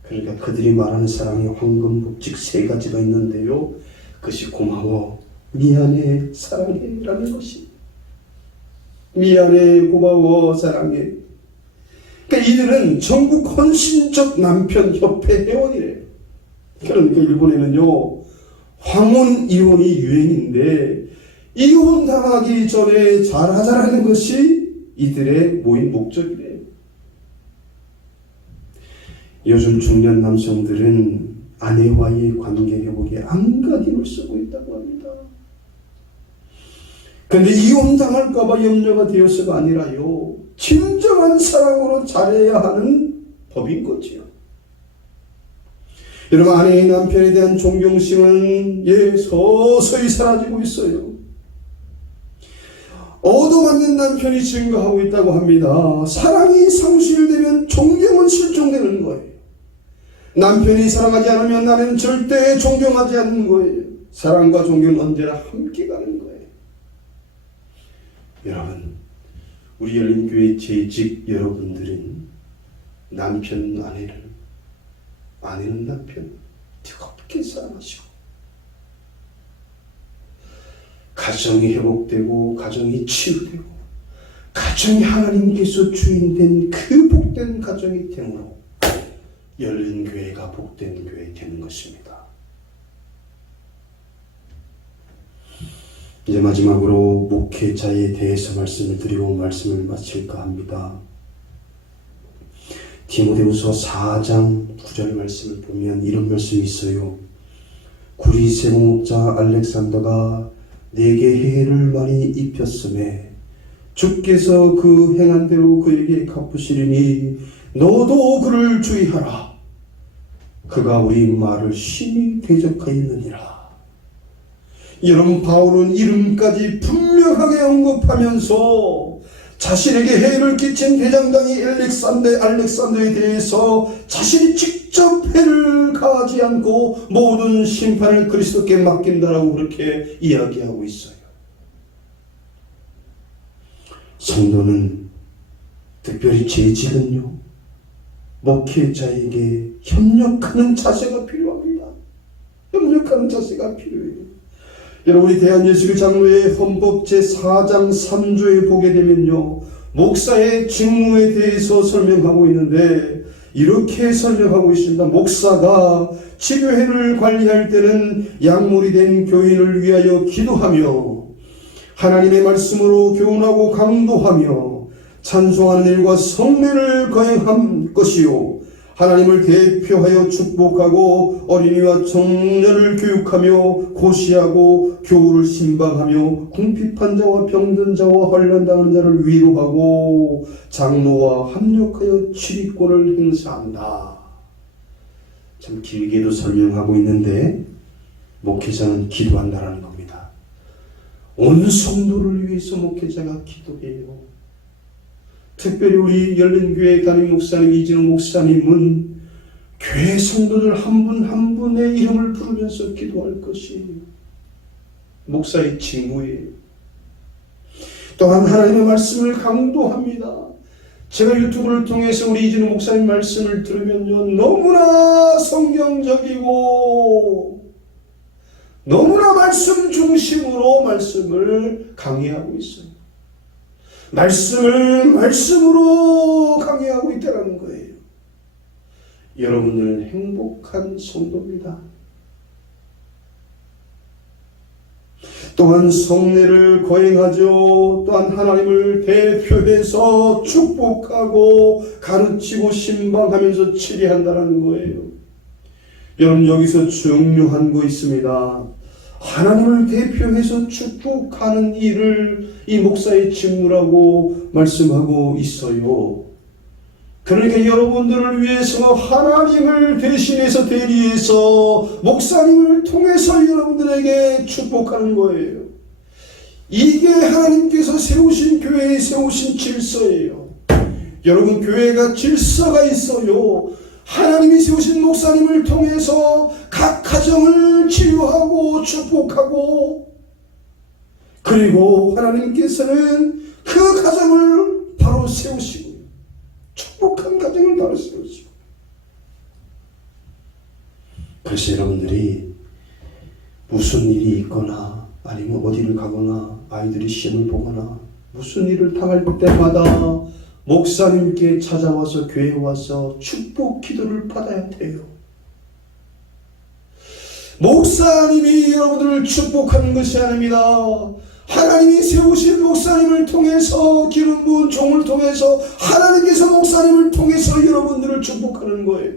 그러니까 그들이 말하는 사랑의 황금법칙 3가지가 있는데요. 그것이 고마워, 미안해, 사랑해 라는 것이, 미안해, 고마워, 사랑해. 그러니까 이들은 전국 헌신적 남편 협회 회원이래요. 그러니까 일본에는요, 황혼 이혼이 유행인데 이혼당하기 전에 잘하자라는 것이 이들의 모임 목적이래요. 요즘 중년 남성들은 아내와의 관계 회복에 안간 힘을 쓰고 있다고 합니다. 그런데 이혼당할까봐 염려가 되어서가 아니라요, 진정한 사랑으로 잘해야 하는 법인 거지요. 여러분, 아내의 남편에 대한 존경심은 서서히 사라지고 있어요. 얻어맞는 남편이 증가하고 있다고 합니다. 사랑이 상실되면 존경은 실종되는 거예요. 남편이 사랑하지 않으면 나는 절대 존경하지 않는 거예요. 사랑과 존경은 언제나 함께 가는 거예요. 여러분, 우리 열린교회 재직 여러분들은 남편, 아내는 남편 뜨겁게 사랑하시고, 가정이 회복되고 가정이 치유되고 가정이 하나님께서 주인된 그 복된 가정이 되므로 열린 교회가 복된 교회 되는 것입니다. 이제 마지막으로 목회자에 대해서 말씀을 드리고 말씀을 마칠까 합니다. 디모데후서 4장 9절 말씀을 보면 이런 말씀이 있어요. 구리세 목자 알렉산더가 내게 해를 많이 입혔음에 주께서 그 행한 대로 그에게 갚으시리니 너도 그를 주의하라. 그가 우리 말을 심히 대적하였느니라. 여러분, 바울은 이름까지 분명하게 언급하면서 자신에게 해를 끼친 대장장이 알렉산더에 대해서 자신이 직접 해를 가하지 않고 모든 심판을 그리스도께 맡긴다라고 그렇게 이야기하고 있어요. 성도는, 특별히 재직은요, 목회자에게 협력하는 자세가 필요합니다. 협력하는 자세가 필요해요. 여러분이 대한예수교 장로의 헌법 제4장 3조에 보게 되면요, 목사의 직무에 대해서 설명하고 있는데 이렇게 설명하고 있습니다. 목사가 치료회를 관리할 때는 약물이 된 교인을 위하여 기도하며 하나님의 말씀으로 교훈하고 강도하며 찬송하는 일과 성례를 거행한 것이요, 하나님을 대표하여 축복하고 어린이와 청년을 교육하며 고시하고 교우를 신방하며 궁핍한 자와 병든 자와 환난당하는 자를 위로하고 장로와 합력하여 치리권을 행사한다. 참 길게도 설명하고 있는데 목회자는 기도한다라는 겁니다. 온 성도를 위해서 목회자가 기도해요. 특별히 우리 열린교회 담임 목사님 이진호 목사님은 교회 성도들 한 분 한 분의 이름을 부르면서 기도할 것이에요. 목사의 직무예요. 또한 하나님의 말씀을 강도합니다. 제가 유튜브를 통해서 우리 이진호 목사님 말씀을 들으면요, 너무나 성경적이고 너무나 말씀 중심으로 말씀을 강의하고 있어요. 말씀으로 강의하고 있다는 거예요. 여러분들은 행복한 성도입니다. 또한 성례를 거행하죠. 또한 하나님을 대표해서 축복하고 가르치고 신방하면서 치리한다는 거예요. 여러분, 여기서 중요한 거 있습니다. 하나님을 대표해서 축복하는 일을 이 목사의 직무라고 말씀하고 있어요. 그러니까 여러분들을 위해서 하나님을 대신해서 대리해서 목사님을 통해서 여러분들에게 축복하는 거예요. 이게 하나님께서 세우신 교회에 세우신 질서예요. 여러분, 교회가 질서가 있어요. 하나님이 세우신 목사님을 통해서 각 가정을 치유하고 축복하고, 그리고 하나님께서는 그 가정을 바로 세우시고, 축복한 가정을 바로 세우시고. 그래서 여러분들이 무슨 일이 있거나 아니면 어디를 가거나 아이들이 시험을 보거나 무슨 일을 당할 때마다 목사님께 찾아와서 교회에 와서 축복 기도를 받아야 돼요. 목사님이 여러분들을 축복하는 것이 아닙니다. 하나님이 세우신 목사님을 통해서, 기름 부은 종을 통해서, 하나님께서 목사님을 통해서 여러분들을 축복하는 거예요.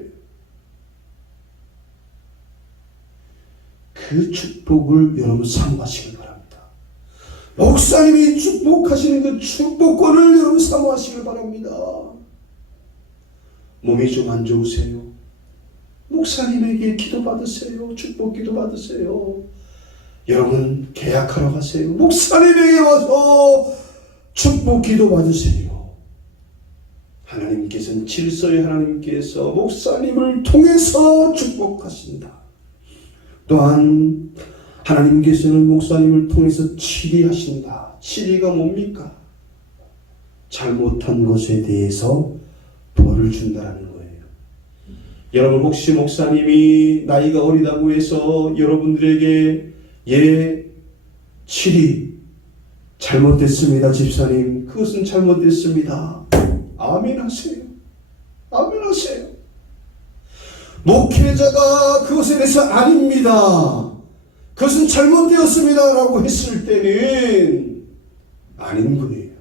그 축복을 여러분 사모하시길 바랍니다. 목사님이 축복하시는 그 축복권을 여러분 사모하시길 바랍니다. 몸이 좀 안 좋으세요? 목사님에게 기도 받으세요. 축복 기도 받으세요. 여러분 계약하러 가세요. 목사님에게 와서 축복 기도 받으세요. 하나님께서는 질서의 하나님께서 목사님을 통해서 축복하신다. 또한 하나님께서는 목사님을 통해서 치리하신다. 치리가 뭡니까? 잘못한 것에 대해서 벌을 준다는 거예요. 여러분, 혹시 목사님이 나이가 어리다고 해서 여러분들에게 치리, 잘못됐습니다 집사님, 그것은 잘못됐습니다, 아멘 하세요. 아멘 하세요. 목회자가 그것에 대해서 아닙니다, 그것은 잘못되었습니다 라고 했을 때는 아닌 거예요.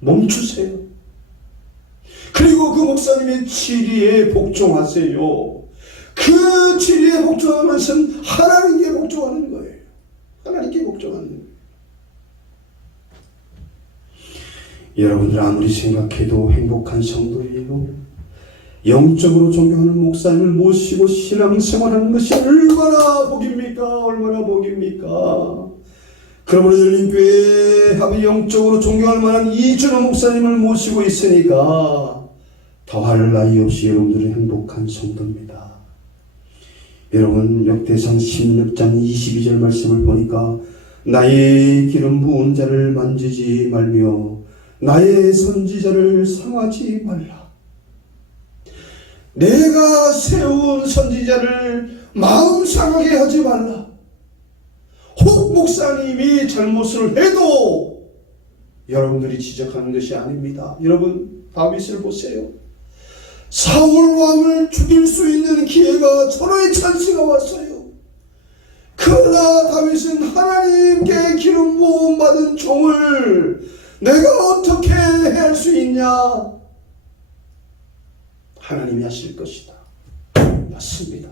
멈추세요. 그리고 그 목사님의 치리에 복종하세요. 그 치리에 복종하는 것은 하나님께 복종하는 거예요. 하나님께 복종하는 거예요. 여러분들 아무리 생각해도 행복한 성도예요. 영적으로 존경하는 목사님을 모시고 신앙생활하는 것이 얼마나 복입니까? 얼마나 복입니까? 그러므로 열린교회 합의 영적으로 존경할 만한 이준호 목사님을 모시고 있으니까 더할 나위 없이 여러분들은 행복한 성도입니다. 여러분, 역대상 16장 22절 말씀을 보니까 나의 기름 부은 자를 만지지 말며 나의 선지자를 상하지 말라. 내가 세운 선지자를 마음 상하게 하지 말라. 혹 목사님이 잘못을 해도 여러분들이 지적하는 것이 아닙니다. 여러분, 다윗을 보세요. 사울 왕을 죽일 수 있는 기회가, 서로의 찬스가 왔어요. 그러나 다윗은 하나님께 기름 부음 받은 종을 내가 어떻게 할 수 있냐? 하나님이 하실 것이다. 맞습니다.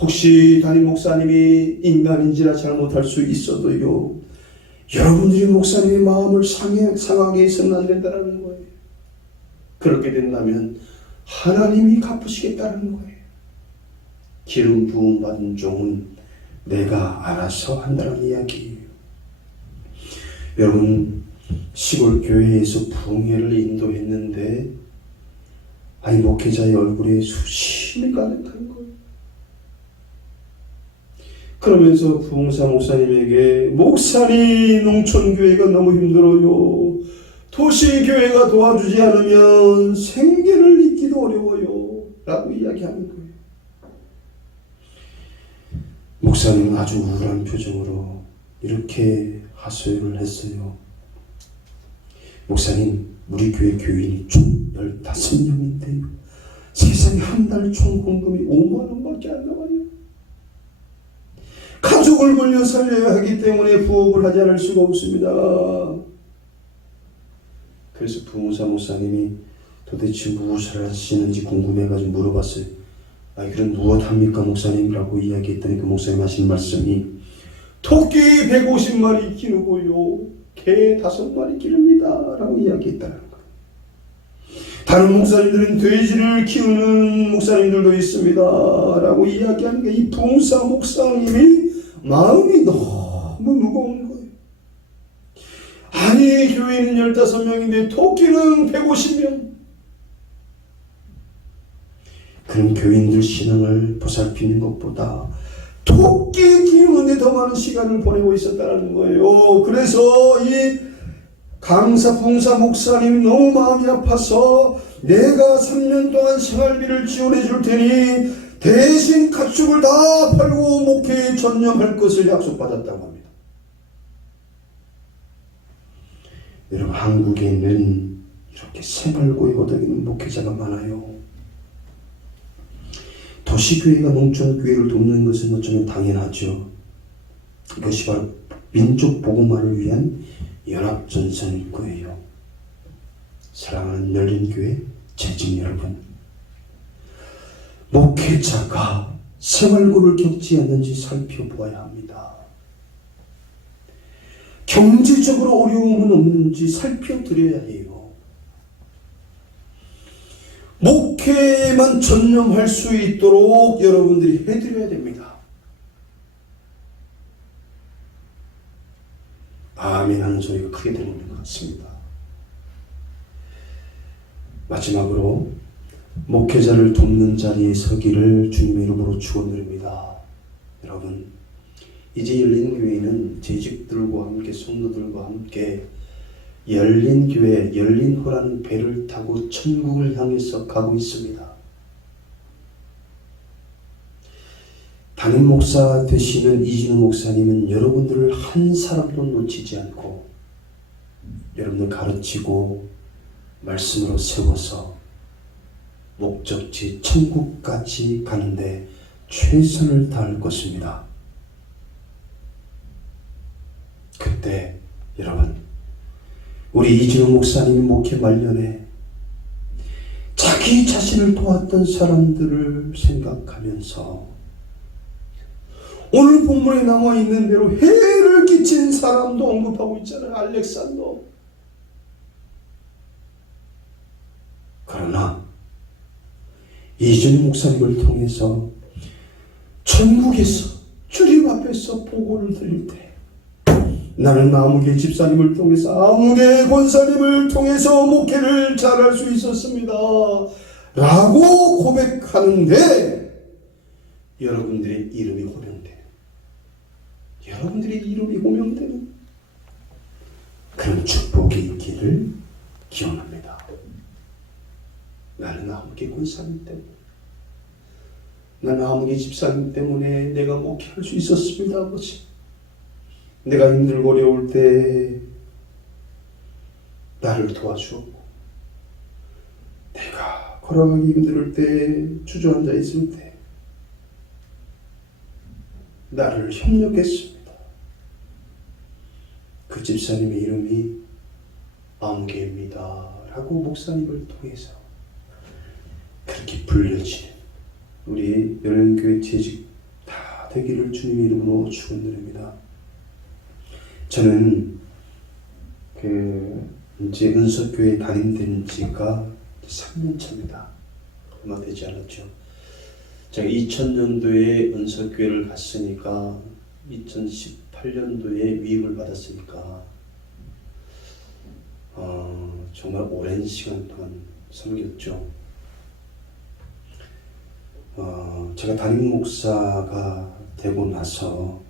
혹시 담임 목사님이 인간인지라 잘못할 수 있어도요, 여러분들이 목사님의 마음을 상하게 해서는 안 된다는 거예요. 그렇게 된다면 하나님이 갚으시겠다는 거예요. 기름 부음 받은 종은 내가 알아서 한다는 이야기예요. 여러분, 시골 교회에서 부흥회를 인도했는데 아니 목회자의 얼굴에 수심이 가득한 거예요. 그러면서 부흥사 목사님에게, 목사님, 농촌교회가 너무 힘들어요. 도시교회가 도와주지 않으면 생계를 잇기도 어려워요 라고 이야기하는 거예요. 목사님은 아주 우울한 표정으로 이렇게 하소연을 했어요. 목사님, 우리 교회 교인이 총 15명인데요. 세상에 한 달 총 공금이 5만 원밖에 안 나와요. 가족을 벌려 살려야 하기 때문에 부업을 하지 않을 수가 없습니다. 그래서 부무사 목사님이 도대체 무엇을 하시는지 궁금해가지고 물어봤어요. 그럼 무엇 합니까 목사님이라고 이야기했더니 그 목사님 하신 말씀이, 토끼 150마리 키우고요, 개 5마리 기릅니다 라고 이야기했다는 거예요. 다른 목사님들은 돼지를 키우는 목사님들도 있습니다 라고 이야기하는 게 이 부흥사 목사님이 마음이 너무 무거운 거예요. 아니 교회는 15명인데 토끼는 150명. 그런 교인들 신앙을 보살피는 것보다 토끼 키우는데 더 많은 시간을 보내고 있었다는 거예요. 그래서 이 강사 부흥사 목사님이 너무 마음이 아파서 내가 3년 동안 생활비를 지원해 줄 테니 대신 가축을 다 팔고 목회에 전념할 것을 약속받았다고 합니다. 여러분, 한국에 있는 이렇게 새말고에 허덕이는 목회자가 많아요. 도시교회가 농촌교회를 돕는 것은 어쩌면 당연하죠. 이것이 바로 민족 복음화를 위한 연합전선일 거예요. 사랑하는 열린교회 재직 여러분, 목회자가 생활고를 겪지 않는지 살펴보아야 합니다. 경제적으로 어려움은 없는지 살펴드려야 해요. 목회에만 전념할 수 있도록 여러분들이 해드려야 됩니다. 아멘 하는 소리가 크게 들리는 것 같습니다. 마지막으로 목회자를 돕는 자리에 서기를 주님의 이름으로 축원드립니다. 여러분, 이제 열린교회는 재직들과 함께 성도들과 함께 열린교회, 열린호라는 배를 타고 천국을 향해서 가고 있습니다. 담임 목사 되시는 이진우 목사님은 여러분들을 한 사람도 놓치지 않고 여러분들 가르치고 말씀으로 세워서 목적지 천국까지 가는데 최선을 다할 것입니다. 그때 여러분, 우리 이진우 목사님 목회 말년에 자기 자신을 도왔던 사람들을 생각하면서 오늘 본문에 남아있는 대로 해를 끼친 사람도 언급하고 있잖아요. 알렉산더. 그러나 이진우 목사님을 통해서 천국에서 주님 앞에서 보고를 드릴 때 나는 아무개 집사님을 통해서, 아무개 권사님을 통해서 목회를 잘할 수 있었습니다 라고 고백하는데 여러분들의 이름이 호명돼요. 여러분들의 이름이 호명되는 그런 축복이 있기를 기원합니다. 나는 아무개 권사님 때문에, 나는 아무개 집사님 때문에 내가 목회할 수 있었습니다. 아버지, 내가 힘들고 어려울 때 나를 도와주었고, 내가 걸어가기 힘들 때, 주저앉아 있을 때 나를 협력했습니다. 그 집사님의 이름이 아무개입니다 라고 목사님을 통해서 그렇게 불려지는 우리 열린교회 재직 다 되기를 주님의 이름으로 축원드립니다. 저는 이제 은석교회 담임된 지가 3년 차입니다. 얼마 되지 않았죠. 제가 2000년도에 은석교회를 갔으니까 2018년도에 위임을 받았으니까 정말 오랜 시간 동안 섬겼죠. 제가 담임 목사가 되고 나서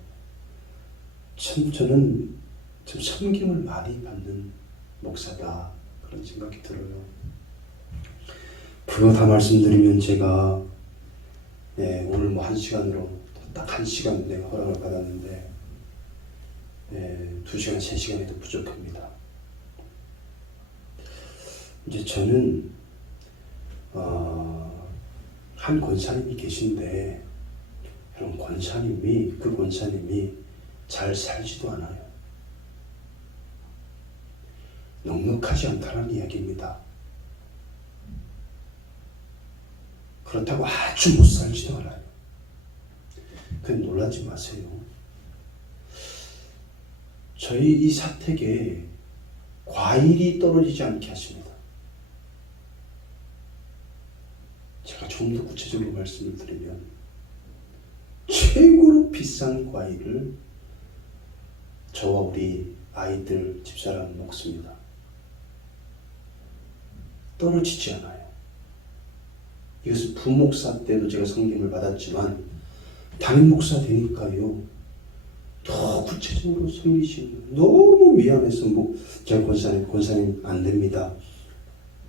참 저는 참 섬김을 많이 받는 목사다, 그런 생각이 들어요. 그거 다 말씀드리면 제가 오늘 뭐 1시간으로 딱 1시간 내가 허락을 받았는데 2시간, 3시간에도 부족합니다. 이제 저는 한 권사님이 계신데 그런 그 권사님이 잘 살지도 않아요. 넉넉하지 않다는 이야기입니다. 그렇다고 아주 못 살지도 않아요. 그건 놀라지 마세요. 저희 이 사택에 과일이 떨어지지 않게 하십니다. 좀 더 구체적으로 말씀을 드리면 최고로 비싼 과일을 저와 우리 아이들 집사람은 먹습니다. 떨어지지 않아요. 이것은 부목사 때도 제가 성김을 받았지만 담임 목사 되니까요. 더 구체적으로 섬기시는 너무 미안해서 제가 권사님 안 됩니다.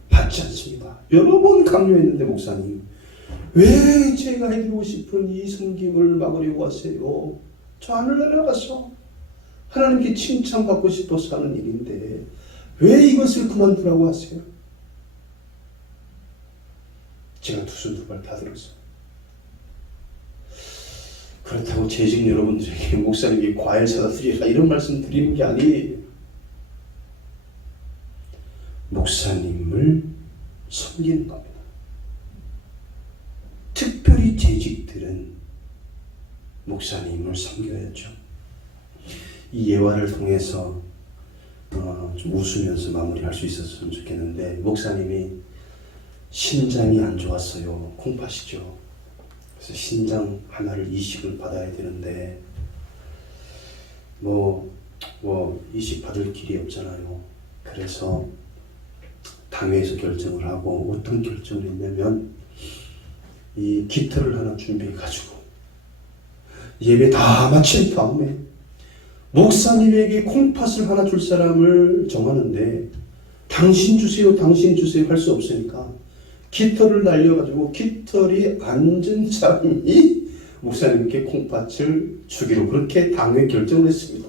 받지 않습니다. 여러 번 강요했는데 목사님 왜 제가 해드리고 싶은 이 섬김을 막으려고 하세요? 저 하늘나라 가서 하나님께 칭찬받고 싶어서 하는 일인데 왜 이것을 그만두라고 하세요? 제가 두손두발 다 들었어요. 그렇다고 재직 여러분들에게 목사님께 과일 사다 드리라 이런 말씀 드리는 게 아니에요. 목사님을 섬기는 겁니다. 특별히 재직들은 목사님을 섬겨야죠. 이 예화를 통해서 좀 웃으면서 마무리할 수 있었으면 좋겠는데 목사님이 신장이 안 좋았어요. 콩팥이죠. 그래서 신장 하나를 이식을 받아야 되는데 이식 받을 길이 없잖아요. 그래서 당회에서 결정을 하고 어떤 결정을 했냐면 이 깃털을 하나 준비해가지고 예배 다 마친 다음에 목사님에게 콩팥을 하나 줄 사람을 정하는데 당신 주세요 할 수 없으니까 깃털을 날려가지고 깃털이 앉은 사람이 목사님께 콩팥을 주기로 그렇게 당회 결정을 했습니다.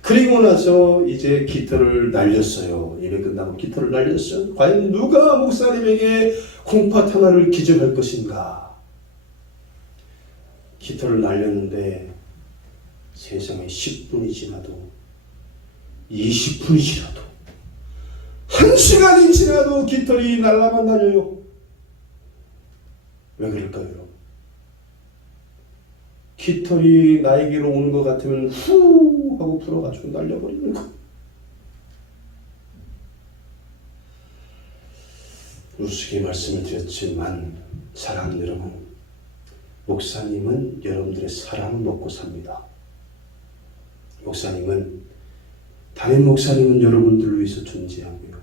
그리고 나서 이제 깃털을 날렸어요. 예배 끝나고 깃털을 날렸어요. 과연 누가 목사님에게 콩팥 하나를 기증할 것인가? 깃털을 날렸는데 세상에 10분이 지나도 20분이 지나도 1시간이 지나도 깃털이 날라만 다녀요. 왜 그럴까요, 여러분? 깃털이 나에게로 오는 것 같으면 후 하고 풀어가지고 날려버리는 거. 우스개 말씀을 드렸지만 사랑하는 여러분, 목사님은 여러분들의 사랑을 먹고 삽니다. 담임 목사님은 여러분들을 위해서 존재하고요.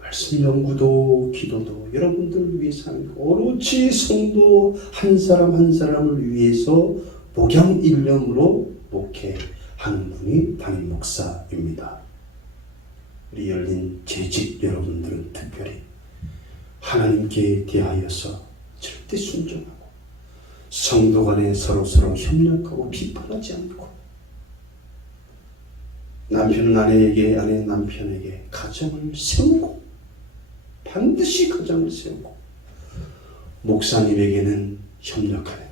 말씀 연구도 기도도 여러분들을 위해서 하는 오로지 성도 한 사람 한 사람을 위해서 목양일념으로 목회하는 분이 담임 목사입니다. 우리 열린 재직 여러분들은 특별히 하나님께 대하여서 절대 순종하고 성도 간에 서로 협력하고 비판하지 않고 남편은 아내에게, 아내는 남편에게 가정을 세우고 반드시 가정을 세우고 목사님에게는 협력하는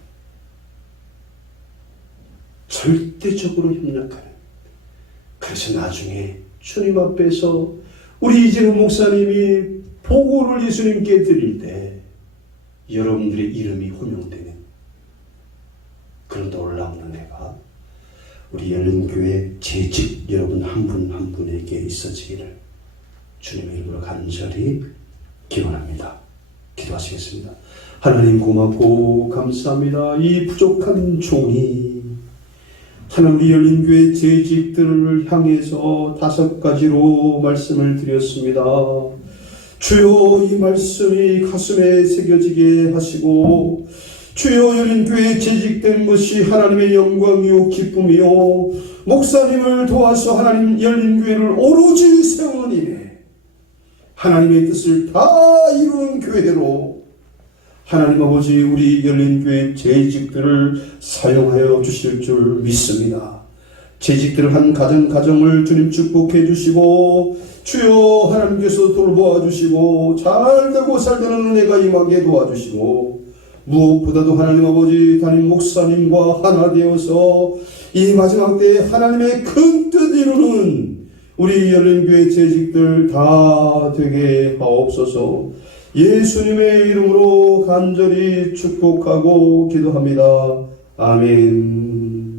절대적으로 협력하는 그래서 나중에 주님 앞에서 우리 이재훈 목사님이 보고를 예수님께 드릴 때 여러분들의 이름이 호명되는 그런 놀라운 은혜가 우리 열린교회 재직 여러분 한 분 한 분에게 있어지기를 주님의 이름으로 간절히 기원합니다. 기도하시겠습니다. 하나님 고맙고 감사합니다. 이 부족한 종이 하나님 우리 열린교회 재직들을 향해서 5가지로 말씀을 드렸습니다. 주여 이 말씀이 가슴에 새겨지게 하시고 주여 열린교회에 재직된 것이 하나님의 영광이요 기쁨이요 목사님을 도와서 하나님 열린교회를 오로지 세우는 일에 하나님의 뜻을 다 이룬 교회대로 하나님 아버지 우리 열린교회 재직들을 사용하여 주실 줄 믿습니다. 재직들을 한 가정을 주님 축복해 주시고 주여 하나님께서 돌보아 주시고 잘되고 살되는 은혜가 임하게 도와주시고 무엇보다도 하나님 아버지 담임 목사님과 하나 되어서 이 마지막 때에 하나님의 큰 뜻 이루는 우리 열린교회 재직들 다 되게 하옵소서. 예수님의 이름으로 간절히 축복하고 기도합니다. 아멘.